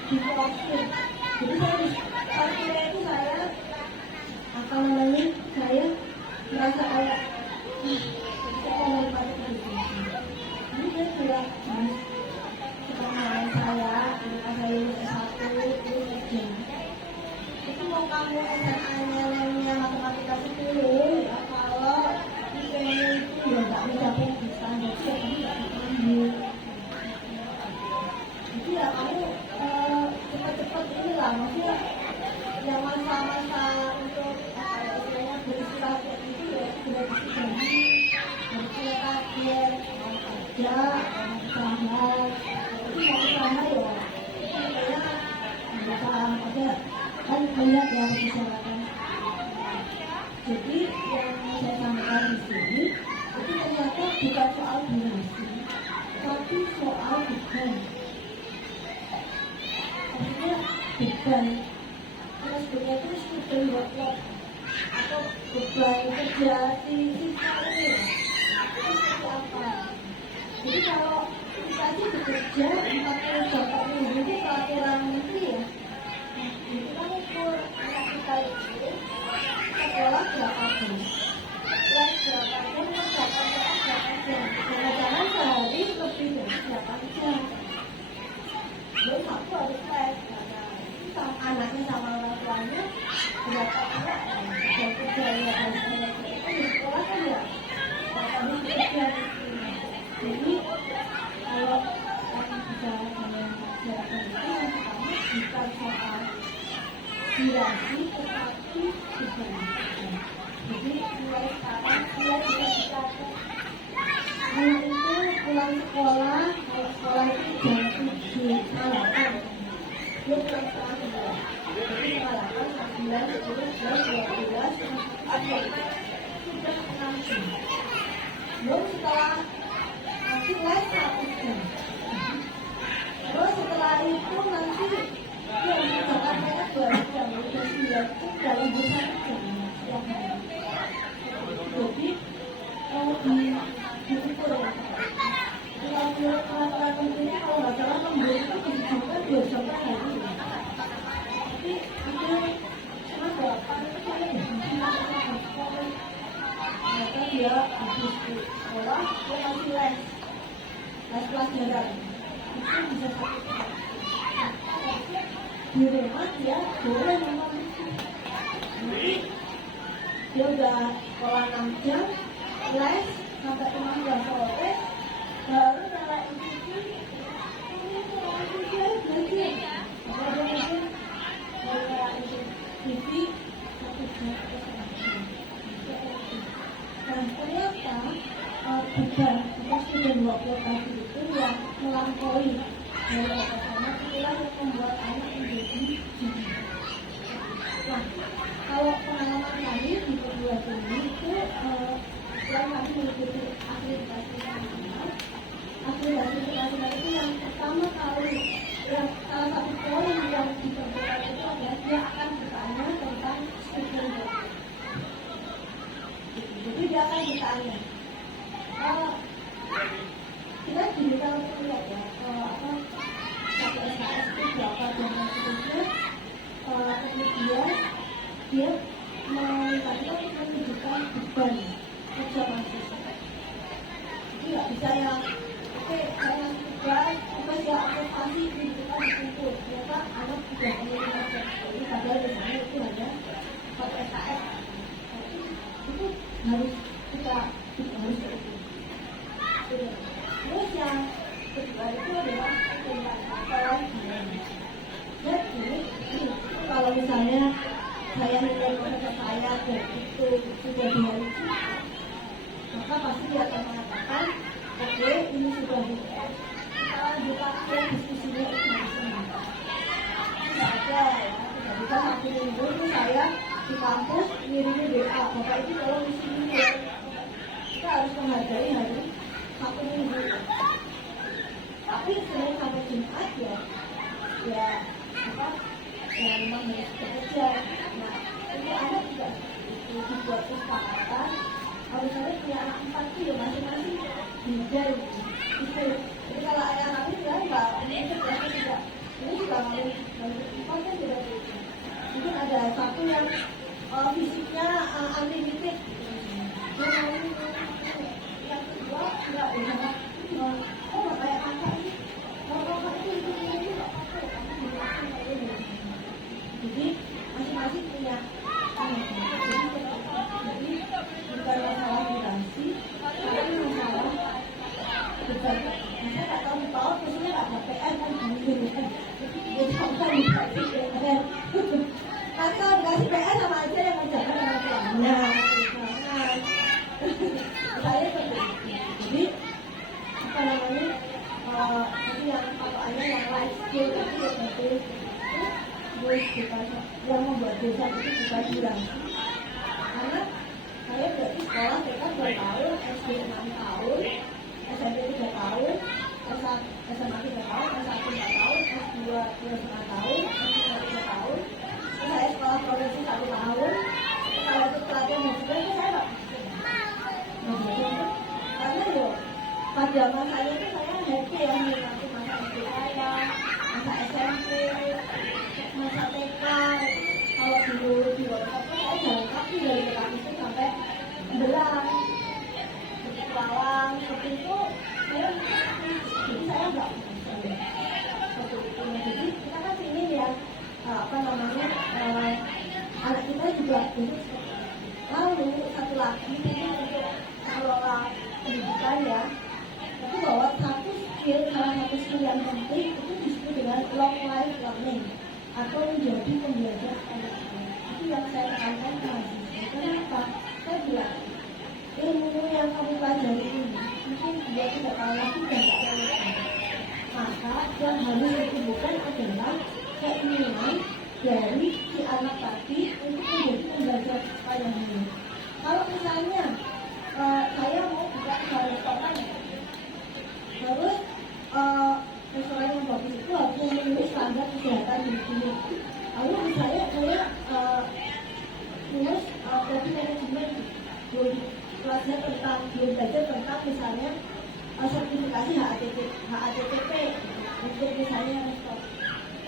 di profil. Jadi saya itu saya apa namanya saya merasa kayak saya mau pakai itu. Ini dia bilang mas teman saya ketika saya lulus S1 itu kerja. Itu mau kamu SMA-nya lemnya matematika 10 ya kalau IPM-nya itu ya nggak mencapai standar ya kamu nggak diambil. Jadi ya kamu cepat-cepat inilah maksudnya yang masa-masa untuk istilahnya beristirahat itu ya sudah disediakan harus punya target mau kerja mau usaha tapi mau usaha ya kayaknya bisa ada kan banyak yang membicarakan. Jadi yang saya sampaikan di sini itu ternyata bukan soal durasi tapi soal beban. Maksudnya beban sebetulnya itu beban workload atau beban kerja di siswa ini itu seperti apa? Jadi kalau kita sih bekerja 40 jam per minggu itu peraturan menteri ya. Itu kan ukur anak kita itu sekolah berapa jam, les berapa jam, berapa jam. Jangan-jangan sehari lebih dari 8 jam. Belum satu harus les karena anaknya sama orang tuanya berapa anak dan kerjanya harus menyelesaikan di sekolah kan ya kami bekerja di sini. Jadi kalau yang bicara dengan masyarakat itu yang pertama bukan soal durasi tetapi beban. Jadi mulai sekarang dia bisa dikatakan anak itu pulang sekolah, kalau sekolah itu jam 7 malam dia pulang sekolah 9. Jadi malam 9, 10, 11, 12 sudah 6 jam. Belum setelah nanti les 1 jam. Terus setelah itu nanti dia mengerjakannya 2 jam, udah 9 jam dalam 1 jam setiap hari. Jadi diukur ya. Kalau menurut peraturan tentunya kalau nggak salah lembur itu dibutuhkan 2 jam per hari. Tapi itu cuma 8 itu saya di sekolah. Ternyata dia habis di sekolah dia masih les pelajaran. Itu bisa 1 jam. Di rumah dia boleh nonton itu. Nanti dia udah sekolah 6 jam, les sampai jam 6 sore, baru nyalain TV. Ini nyalain TV aja belajar. Kalau dia mungkin baru nyalain TV 1 jam atau 1 jam. Dan ternyata beban student workload tadi itu yang melampaui dari atas sana itulah yang membuat anak menjadi jenuh. Nah, kalau pengalaman kami di perguruan tinggi itu selain kami mengikuti akreditasi nasional itu yang pertama kali yang salah satu poin yang diperlukan itu adalah dia akan bertanya tentang student workload. Jadi dia akan bertanya kita diminta untuk lihat ya satu SKS itu berapa dan seterusnya. Kemudian dia meminta kita untuk menunjukkan beban kerja mahasiswa. Jadi nggak bisa yang oke saya tugas ya observasi dibutuhkan di situ. Ternyata anak sudah menerima ini padahal misalnya itu hanya satu SKS. Itu harus kita harus itu. Terus yang kedua itu adalah tentang masalah jadi kalau misalnya saya ingin mereka saya dan itu sudah diharuskan, maka pasti dia akan mengatakan oke ini sudah kita lanjutkan diskusinya itu Minggu itu saya di kampus ngirimin WA, Bapak itu tolong isi ini ya. Kita harus menghargai hari Sabtu Minggu. Tapi Senin sampai Jumat ya apa? Ya memang harus bekerja. Nah, untuk anak juga itu dibuat kesepakatan. Harus ada punya anak 4 itu ya masing-masing bidang itu. Jadi kalau anak-anak itu kan nggak ini tidak. Ini juga mau kan tidak. Mungkin ada satu yang fisiknya unlimited, yang kedua enggak ya, nggak kayak kakak ini, kakak itu nggak pakai, jadi masing-masing punya. Jadi bukan masalah durasi, tapi masalah bukan. Saya nggak tahu di PAUD, maksudnya nggak ada PR kan gini kan. Jadi sampai dikasih PR. Nanti kalau dikasih PR sama aja yang menjaga orang tua. Nah, saya seperti itu. Jadi apa namanya? Itu yang patokannya yang life skill itu ya betul. Terus bukan yang membuat desa itu bukan durasi. Karena saya berarti sekolah TK 2 tahun, SD 6 tahun, SMP 3 tahun, SMA 3 tahun, S1 4 tahun, S2 2,5 tahun, S3 3 tahun. Terus saya sekolah profesi 1 tahun. Kalau itu pelatihan muslim itu saya nggak karena ya pada masanya itu saya happy ya menikmati masa SD saya, masa SMP, masa TK. Kalau dulu di WhatsApp saya jalan kaki dari Bekasi sampai Belang, Lalang, seperti itu saya nggak seperti itu. Jadi kita kan ingin ya apa namanya anak kita juga untuk lalu satu lagi ini untuk mengelola pendidikan ya. Tapi bahwa salah satu skill yang penting itu disebut dengan long life learning atau menjadi pembelajar anak. Itu yang saya tekankan ke mahasiswa. Kenapa? Saya bilang ilmu yang kamu pelajari ini mungkin dia tidak tahu lagi dan tidak tahu. Maka yang harus ditumbuhkan adalah keinginan dari si anak tadi untuk menjadi pembelajar yang ini. Kalau misalnya saya mau buka restoran, terus restoran yang bagus itu harus memenuhi standar kesehatan di sini. Lalu misalnya saya lulus dari manajemen, belum belajar tentang misalnya sertifikasi HACCP untuk misalnya restoran.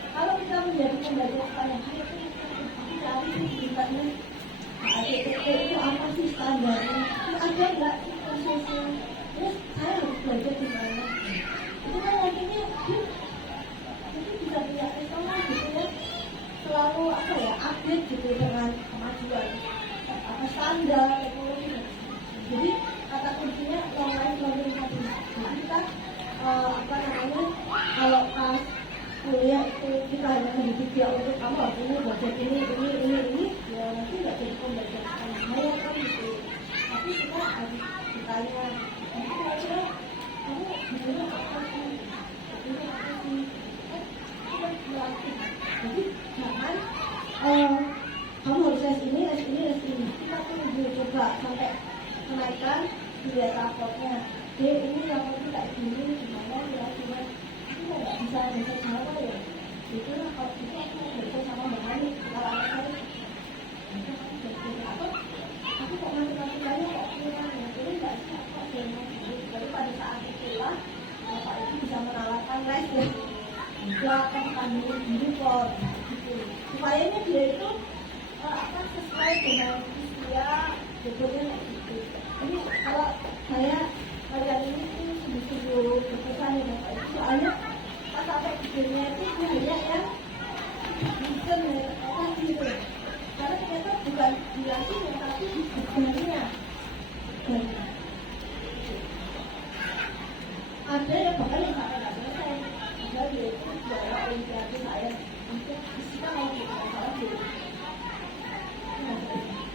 Kalau kita menjadi pembelajar sepanjang hidup itu cari di internet HACCP itu apa sih standarnya? Ada nggak prosesnya? Terus saya harus belajar di mana? Itu kan nantinya itu bisa punya restoran gitu ya, selalu apa ya update gitu dengan kemajuan apa standar teknologi. Jadi kata kuncinya long life learning tadi. Jadi kita apa namanya kalau pas kuliah itu kita hanya mendidik dia untuk kamu harus ini belajar ini ya nanti nggak jadi pembelajar saya kan gitu. Tapi kita harus ditanya kira-kira kamu gimana apa sih melatih. Jadi jangan kamu harus les ini. Kita tunggu coba sampai kenaikan dilihat raportnya. Ini yang penting kayak gini gimana kira-kira itu nggak bisa bahasa Jawa ya. Itu lah kalau itu aku bisa sama Mbak Hani. Kalau anak saya itu kan jadi apa? Aku kok matematikanya kok kurang ya. Jadi nggak sih kok demo. Jadi pada saat itulah bapak itu bisa menawarkan les ya. Juga akan kandungan uniform gitu. Supaya dia itu apa sesuai dengan usia sebetulnya gitu. Ini kalau saya kalian ini tuh sungguh-sungguh berkesan ya bapak itu soalnya pas sampai videonya itu banyak yang bikin apa gitu. Karena ternyata bukan durasinya tapi bebannya. Ada yang bahkan yang sampai nggak selesai. Ada dia itu juara olimpiade saya untuk fisika mau kita salah dulu.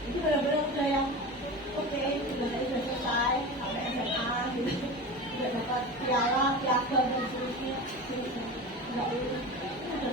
Itu benar-benar udah yang oke, sudah selesai sampai SMA gitu, sudah dapat piala, piagam dan seterusnya. Enggak, udah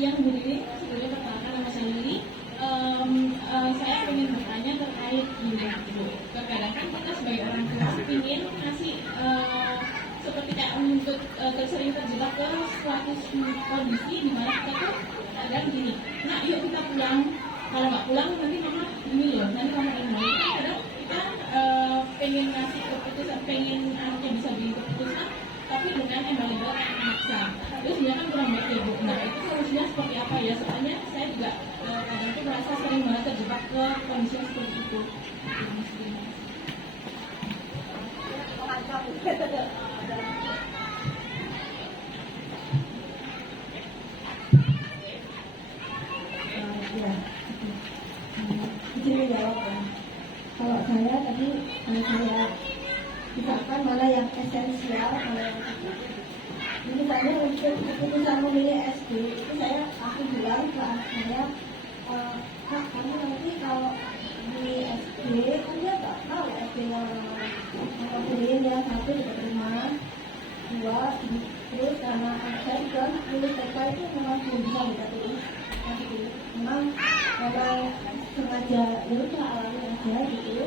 siang Bu Lili, sebelumnya perkenalkan nama saya Lili. Saya ingin bertanya terkait gini Bu. Kadang kan kita sebagai orang tua ingin ngasih seperti kayak untuk sering terjebak ke suatu kondisi di mana kita tuh kadang gini, nah yuk kita pulang. Kalau nggak pulang nanti mama ini loh, nanti mama ini. Kadang kita pengen ngasih keputusan, pengen anaknya bisa bikin keputusan, tapi dengan embel-embel yang memaksa. Terus dia kan kurang baik ya Bu. Nah itu solusinya seperti apa ya? Soalnya saya juga kadang tuh merasa sering banget terjebak ke kondisi yang seperti itu. Ya, izin jawab ya. Kalau saya tadi saya misalkan mana yang esensial, mana yang tidak. Misalnya untuk keputusan memilih SD itu aku bilang ke anak saya, Kak, kamu nanti kalau di SD kan dia nggak tahu SD yang mana pilihin ya, satu dekat rumah, dua terus karena anak saya juga lulus TK itu memang belum bisa baca tulis, memang sengaja ya udah alami aja gitu.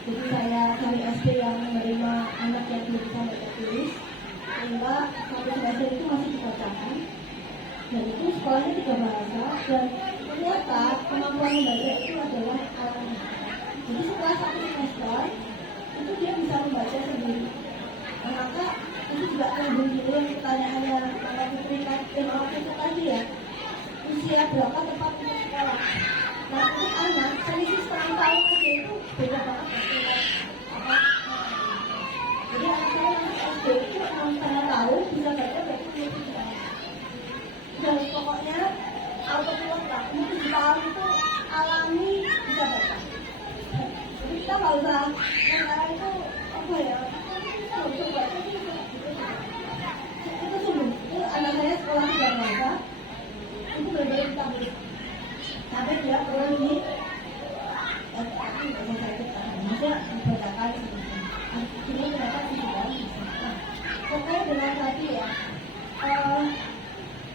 Jadi saya cari SD yang menerima anak yang belum bisa baca tulis, sehingga satu semester itu masih dibacakan. Dan itu sekolahnya 3 bahasa, dan ternyata kemampuan membaca itu adalah alami. Jadi setelah 1 semester itu dia bisa membaca sendiri. Nah, maka itu juga nyambung dulu yang pertanyaannya Mbak Putri tadi ya, usia berapa tepat untuk sekolah. Nah untuk anak selisih setengah tahun aja itu beda banget apa. Jadi anak saya yang SD itu 6,5 tahun bisa baca berarti lebih banget. Dan pokoknya autopilot lah, umur 7 tahun itu alami bisa baca. Jadi kita nggak usah karena itu apa ya, kita nggak usah baca itu sungguh. Itu anak saya sekolah 3 bahasa itu benar-benar kita beli. Sampai dia perlu ini aku nggak bisa sakit maksudnya dibacakan ini kenapa tidak bisa. Nah, terkait dengan tadi ya,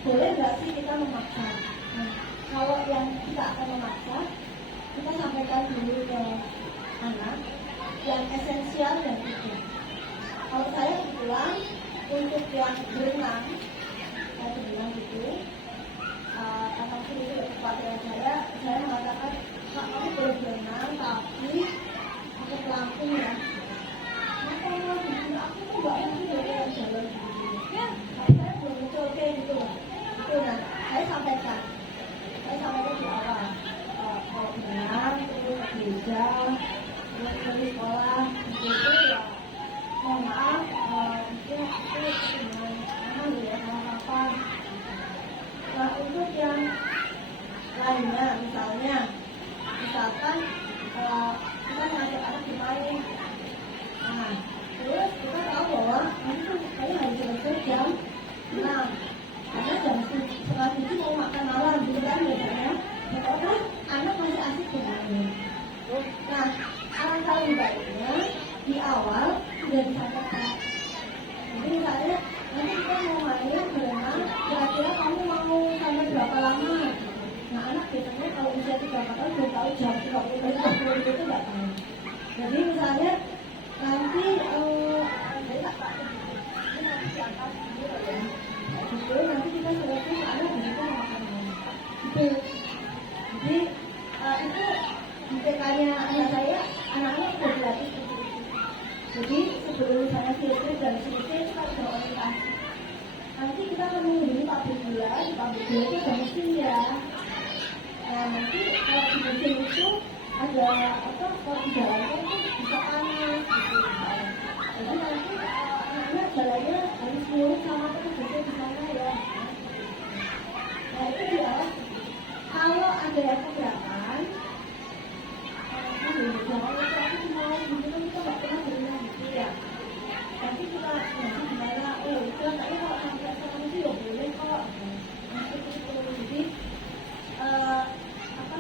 boleh nggak sih kita memaksa? Nah, kalau yang kita akan memaksa, kita sampaikan dulu ke anak yang esensial dan tidak. Kalau saya kebetulan untuk yang berenang, saya bilang gitu, apapun itu kepada saya mengatakan, Kak, kamu boleh berenang, tapi aku pelampung ya. Kenapa mau begini? Aku tuh nggak mungkin dari jalan begini. Ya, tapi saya belum mencoba gitu. Itu nah, saya sampaikan di awal. Kalau berenang, terus gereja, terus dari sekolah, itu ya, mohon maaf, mungkin itu dengan ya, apa. Nah, untuk yang lainnya, misalkan kita ngajak anak bermain, nah, terus kita tahu bahwa ini tuh kayaknya harus selesai jam 6, karena jam 6:30 mau makan malam, gitu kan biasanya. Pokoknya anak masih asik bermain. Nah, alangkah lebih baiknya di awal sudah disampaikan. Jadi misalnya nanti kita mau main berenang, kira-kira kamu mau sampai berapa lama? Nah anak biasanya kalau usia 3 tahun belum tahu jam 30 menit itu nggak tahu. Jadi misalnya nanti nanti diangkat gitu ya. Gitu nanti kita selesai anak begitu mau makan malam. Gitu. Jadi itu di TK-nya anak saya, anak-anak sudah dilatih seperti itu. Jadi sebelum saya filter dan selesai kita sudah orientasi. Nanti kita akan mengunjungi pabrik gula, di pabrik gula itu ada mesin ya. Nah nanti kalau di mesin itu ada apa, kalau di jalannya itu bisa panas gitu. Jadi nanti anak-anak jalannya harus nurut sama petugasnya di sana ya. Nah itu dia. Kalau ada yang keberatan, jangan lupa aku mau gitu kan kita nggak pernah berenang gitu ya. Nanti kita nanti gimana? Oh itu kayaknya kalau sampai sekarang itu ya boleh kok. Nanti kita jadi apa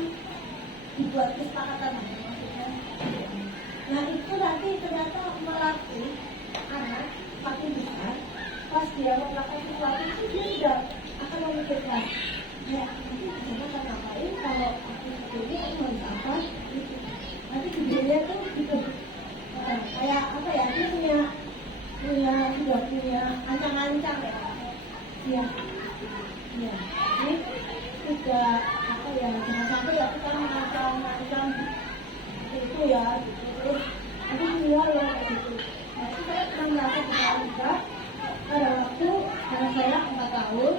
dibuat kesepakatan maksudnya. Nah itu nanti ternyata melatih anak makin besar pas dia melakukan Iya, iya. Ini tidak apa ya, jangan sampai ya kita mengancam itu ya, gitu. Terus aku keluar ya kayak gitu. Nah itu saya pernah merasa berkali-kali pada waktu anak saya 4 tahun,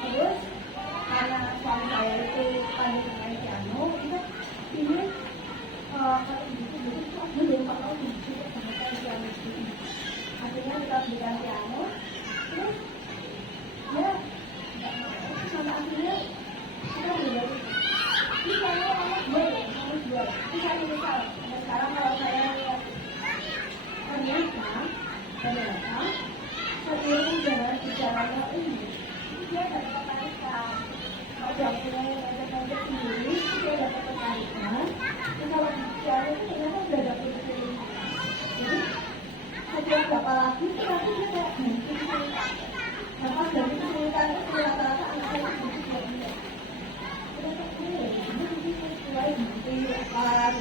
terus karena suami saya itu pandai bermain piano, kita ingin kalau gitu aku belum tahu gitu sama saya piano gitu. Akhirnya kita belikan piano, terus ya sampai akhirnya kita beli ini piano anak gue, ini saya misal sampai sekarang kalau saya lihat ternyata sebelum jalannya ini dia dapat ketarikan. Kalau dia punya ngajak sendiri, dia dapat ketarikan. Dan kalau bicara itu ternyata sudah dapat kesulitan. Jadi setiap berapa lagu itu nanti dia kayak ganti kesulitan. Nah pas ganti kesulitan itu rata-rata anak saya itu juga tidak. Kita ini ya, ini mulai ganti apa,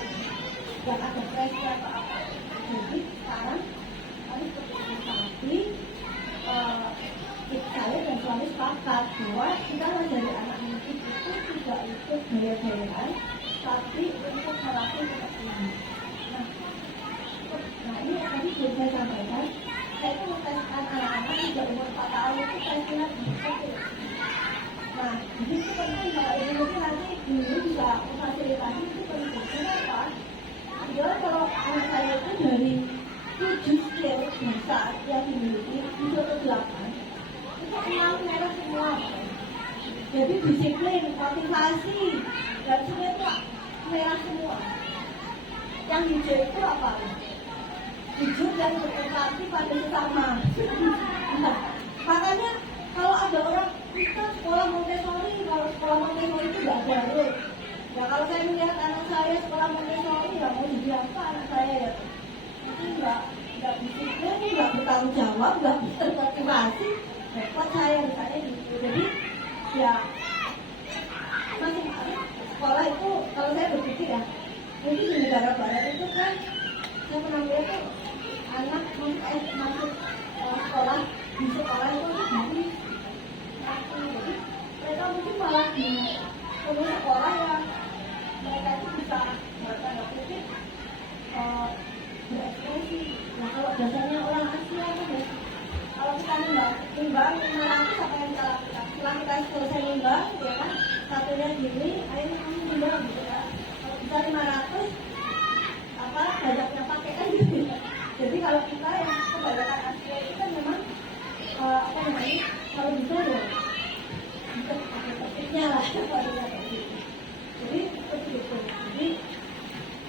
dan ada pressure apa-apa. Jadi sekarang harus berkomunikasi. Saya dan suami sepakat bahwa kita menjadi anak musik itu tidak ikut gaya-gayaan, tapi untuk melatih ketersediaan. Nah ini tadi sudah saya sampaikan, saya itu menteskan anak-anak sejak umur 4 tahun itu saya kira begitu. Nah, jadi itu penting kalau ini mungkin nanti dulu bisa memfasilitasi itu penting. Kenapa? Adalah kalau anak saya itu dari 7 skill bahasa yang dimiliki bisa ke 8. Itu 6 merah semua. Jadi disiplin, motivasi, dan semua itu merah semua. Yang hijau itu apa? Jujur dan berempati pada sesama. Makanya kalau ada orang kita sekolah Montessori, kalau sekolah Montessori itu nggak baru. Ya kalau saya melihat anak saya sekolah Montessori, ya mau jadi apa anak saya ya? Itu nggak disiplin, nggak bertanggung jawab, nggak termotivasi. Repot saya misalnya gitu. Jadi ya masing-masing sekolah itu kalau saya berpikir ya mungkin di negara barat itu kan saya pernah lihat tuh anak masuk sekolah di sekolah itu jadi jadi mereka mungkin malah di sekolah yang mereka itu bisa tanda kutip berekspresi. Nah kalau dasarnya orang Asia kan ya kalau kita nimbang 500 apa yang kita lakukan setelah kita selesai nimbang ya kan satunya gini akhirnya kamu nimbang gitu ya kalau bisa 500 apa banyaknya pakai kan gitu ya. Jadi kalau kita yang kebanyakan Asia itu kan memang apa namanya kalau bisa ya bisa pakai topiknya lah kalau kayak gitu. Jadi seperti itu. Jadi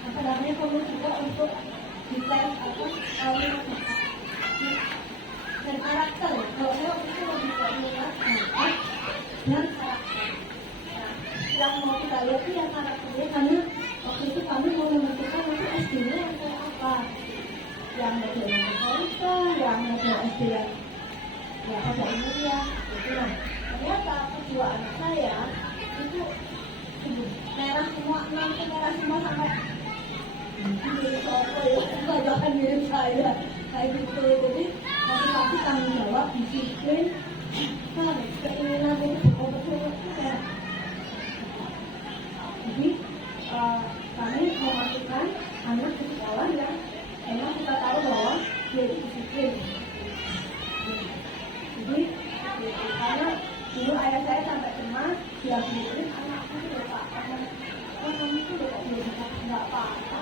apa namanya perlu juga untuk dites apa dan karakter. Kalau saya waktu itu lebih banyak bakat dan karakter. Nah, yang mau kita lihat itu yang karakternya karena waktu itu kami mau menentukan nanti SD-nya yang kayak apa. Yang model Amerika, yang model SD yang ya pada umumnya. Gitu. Nah, ternyata kedua anak saya itu merah semua, 6 merah semua sampai mirip apa ya, bahkan mirip saya kayak gitu. Jadi motivasi tanggung jawab, disiplin, keinginan untuk betul-betul ya. Jadi kami memasukkan anak ke sekolah yang memang kita tahu bahwa dia itu disiplin. Jadi karena dulu ayah saya sampai cemas, dia bilang anakku itu lupa, kamu itu lupa nggak apa-apa.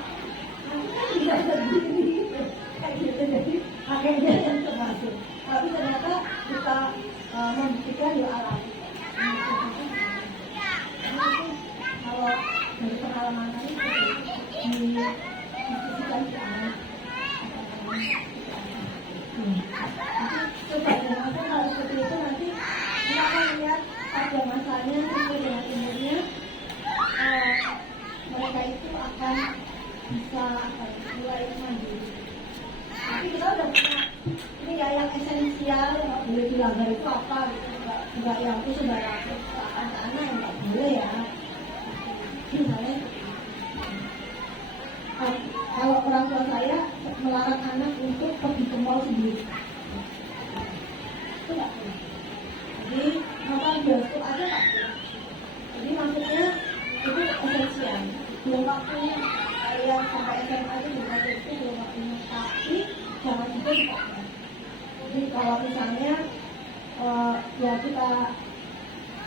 Nanti kan bisa sendiri kayak gitu. Jadi akhirnya yang termasuk tapi ternyata kita membuktikan ya alami. Kalau dari pengalaman kami diskusikan ke anak coba jangan kalau seperti itu nanti kita akan lihat pada masanya sesuai dengan umurnya mereka itu akan bisa mulai mandiri. Tapi kita udah punya ini ya yang esensial yang nggak boleh dilanggar itu apa gitu, nggak yang itu sembarang anak-anak yang nggak boleh ya. Misalnya kalau orang tua saya melarang anak untuk pergi ke mall sendiri, itu nggak boleh. bioskop aja Pak. Jadi maksudnya itu esensial. Belum waktunya kalian sampai SMA itu belum waktunya. Tapi jangan juga dipaksa. Jadi kalau misalnya ya kita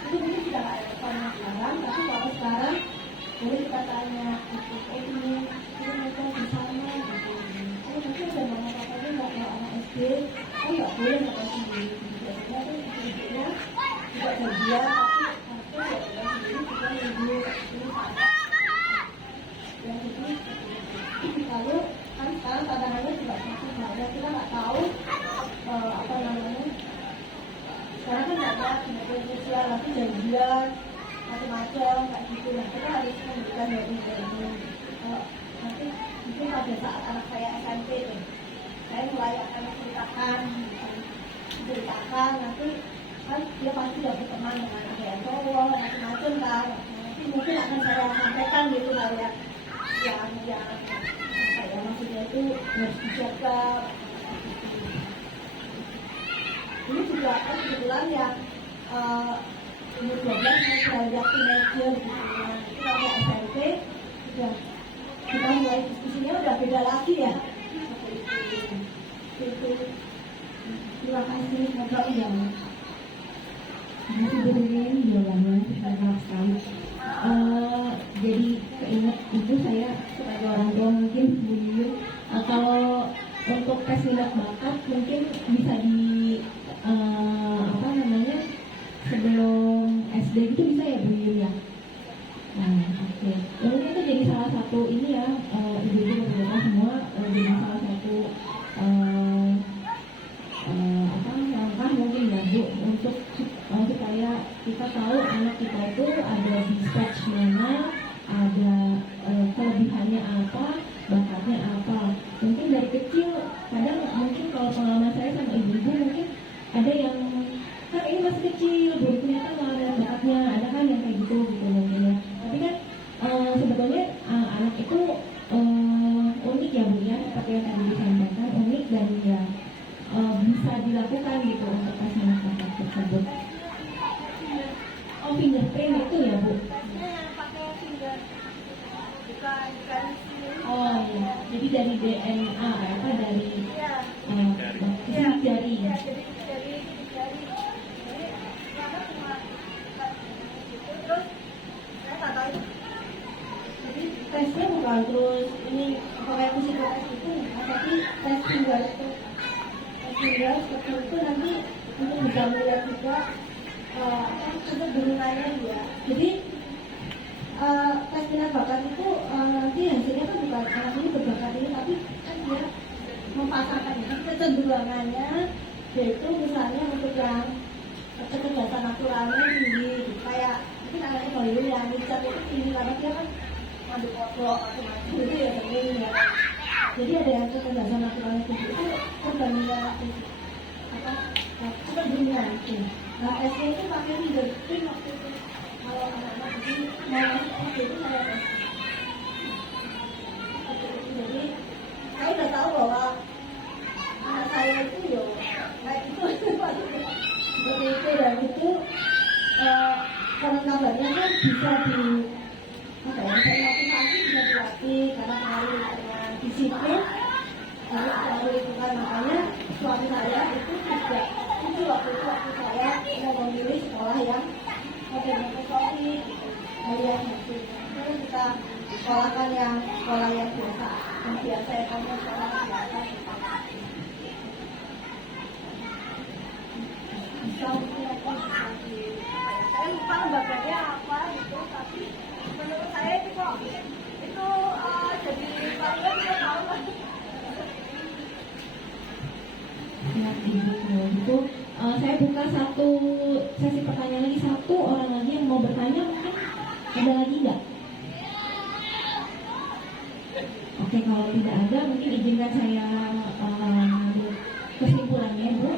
itu mungkin tidak ada sekarang, tapi kalau sekarang boleh kita tanya ini mereka di sana gitu. Oh nanti ada mama papanya nggak mau anak SD, oh nggak boleh nggak sendiri. Biasanya tuh ibu-ibunya juga kerja, tapi harusnya nggak sendiri juga ibu ini ada. Yang itu lalu kan sekarang tantangannya juga masih banyak, kita nggak tahu apa namanya. Sekarang kan nggak ada media sosial, tapi janjian macam-macam kayak gitu. Nah kita harus memberikan dari ini. Nanti mungkin pada saat anak saya SMP nih, saya mulai akan menceritakan nanti kan dia pasti udah berteman dengan ada yang cowok macam-macam kan. Nanti mungkin akan saya sampaikan gitu lah ya, yang apa ya maksudnya itu harus dijaga. Ini juga kan kebetulan yang umur 12 mau belajar teenager gitu ya. Itu kalau SMP sudah kita mulai diskusinya udah beda lagi ya. Itu. Terima kasih Bapak Ibu. Masih dengerin jawabannya sangat sekali. Jadi keinget itu saya sebagai orang tua mungkin Bu Yuyun, kalau untuk tes minat bakat mungkin bisa di apa namanya sebelum SD itu bisa ya Bu Yuyun ya. Nah, oke. Mungkin itu jadi salah satu ini ya, ibu-ibu bapak semua jadi salah satu apa langkah mungkin ya Bu untuk supaya kita tahu anak kita itu ada di stage mana, ada kelebihannya apa, bakatnya apa. Mungkin dari kecil kadang mungkin kalau pengalaman saya sama ibu-ibu mungkin ada yang kan ini masih kecil, belum kelihatan malah ada bakatnya, ada kan yang kayak gitu mungkin ya. Tapi kan sebetulnya anak itu unik ya Bu ya, seperti yang tadi disampaikan, unik dan ya bisa dilakukan gitu untuk tes minat bakat tersebut. Oh fingerprint itu ya Bu? Pakai finger, bukan Oh iya, jadi dari DNA apa dari jari. Terus saya tak tahu itu. Jadi tesnya bukan terus ini kayak psikotes itu, tapi tes finger itu. Tes finger seperti itu nanti untuk bisa melihat juga kecenderungannya dia. Jadi tes minat bakat itu nanti hasilnya kan bukan anak ini berbakat ini, tapi kan dia mempasangkan kecenderungannya, yaitu misalnya untuk yang kecerdasan naturalnya tinggi, kayak mungkin anaknya Hollywood yang Richard itu tinggi karena dia kan mandi kotor macam-macam itu ya sering ya. Jadi ada yang kecerdasan naturalnya tinggi itu perbandingan apa kecenderungan itu. Nah tesnya itu pakai fingerprint waktu itu. Kalau anak-anak ini mau masuk SD itu saya tes. Jadi saya udah tahu bahwa anak saya itu yo kayak itu seperti itu, dan itu karena kabarnya kan bisa di apa ya, bisa motivasi, bisa dilatih karena pengaruh dengan disiplin, lalu pengaruh itu kan makanya suami saya itu juga itu waktu saya mau memilih sekolah yang model Montessori, yang itu kita sekolahkan yang sekolah yang biasa, ya kamu sekolah biasa. Saya lupa lembaganya apa gitu, tapi menurut saya itu kok itu jadi paling kita tahu lah. Ya, gitu. Saya buka satu sesi pertanyaan lagi, satu orang lagi yang mau bertanya mungkin ada lagi nggak? Oke, kalau tidak ada mungkin izinkan saya kesimpulannya Bu.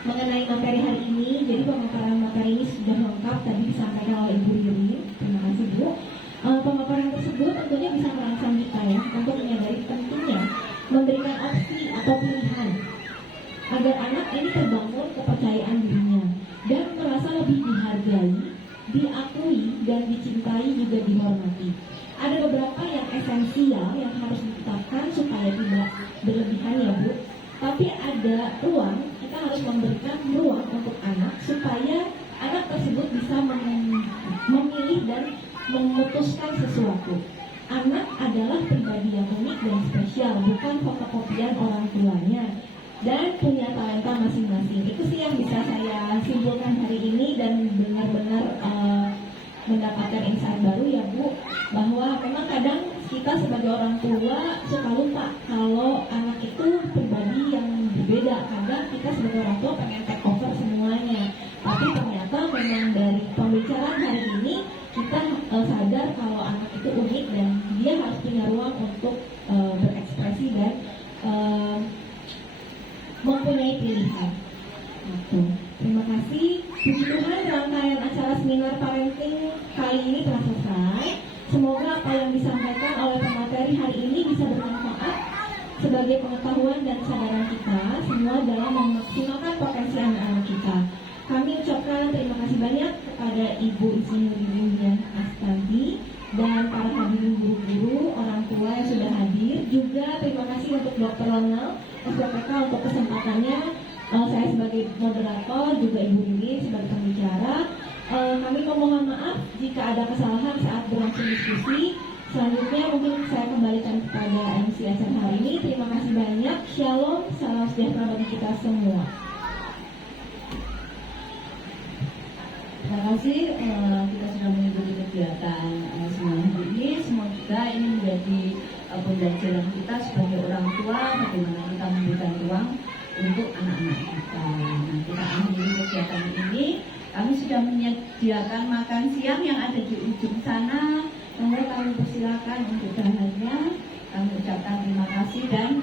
Mengenai materi hari ini, jadi pemaparan materi ini sudah lengkap tadi disampaikan oleh Ibu Yuni. Terima kasih Bu. Pemaparan tersebut tentunya bisa merangsang kita ya untuk menyadari pentingnya memberikan opsi atau pilihan agar anak ini terbangun kepercayaan dirinya dan merasa lebih dihargai, diakui, dan dicintai juga dihormati. Ada beberapa yang esensial yang harus ditetapkan supaya tidak berlebihan ya Bu. Tapi ada ruang, kita harus memberikan ruang untuk anak supaya anak tersebut bisa memilih dan memutuskan sesuatu. Anak adalah pribadi yang unik dan spesial, bukan fotokopian orang tuanya, dan punya talenta masing-masing. Itu sih yang bisa saya simpulkan hari ini, dan benar-benar mendapatkan insight baru ya Bu, bahwa memang kadang kita sebagai orang tua suka lupa kalau anak itu pribadi yang berbeda. Kadang kita sebagai orang tua pengen take over semuanya, tapi ternyata memang dari pembicaraan hari ini kita sadar kalau anak itu unik dan dia harus punya ruang untuk berekspresi dan mempunyai pilihan. Gitu. Terima kasih. Puji Tuhan, rangkaian acara seminar parenting kali ini telah selesai. Semoga apa yang disampaikan oleh pemateri hari ini bisa bermanfaat sebagai pengetahuan dan kesadaran kita semua dalam memaksimalkan potensi anak-anak kita. Kami ucapkan terima kasih banyak kepada Ibu Insinyur Yulian Astanti dan para hadirin guru-guru, orang tua yang sudah hadir. Juga terima kasih untuk Dr. Ronald SPPK untuk kesempatannya. Saya sebagai moderator, juga Ibu Lili sebagai pembicara. Kami memohon maaf jika ada kesalahan saat berlangsung diskusi. Selanjutnya mungkin saya kembalikan kepada MC acara hari ini. Terima kasih banyak. Shalom, salam sejahtera bagi kita semua. Terima kasih, kita sudah mengikuti kegiatan semalam hari ini. Semoga ini menjadi pembelajaran kita sebagai orang tua, bagaimana kita memberikan ruang untuk anak-anak kita. Nah, kita akhiri kegiatan ini. Kami sudah menyediakan makan siang yang ada di ujung sana. Monggo kami persilakan untuk bahannya. Kami ucapkan terima kasih dan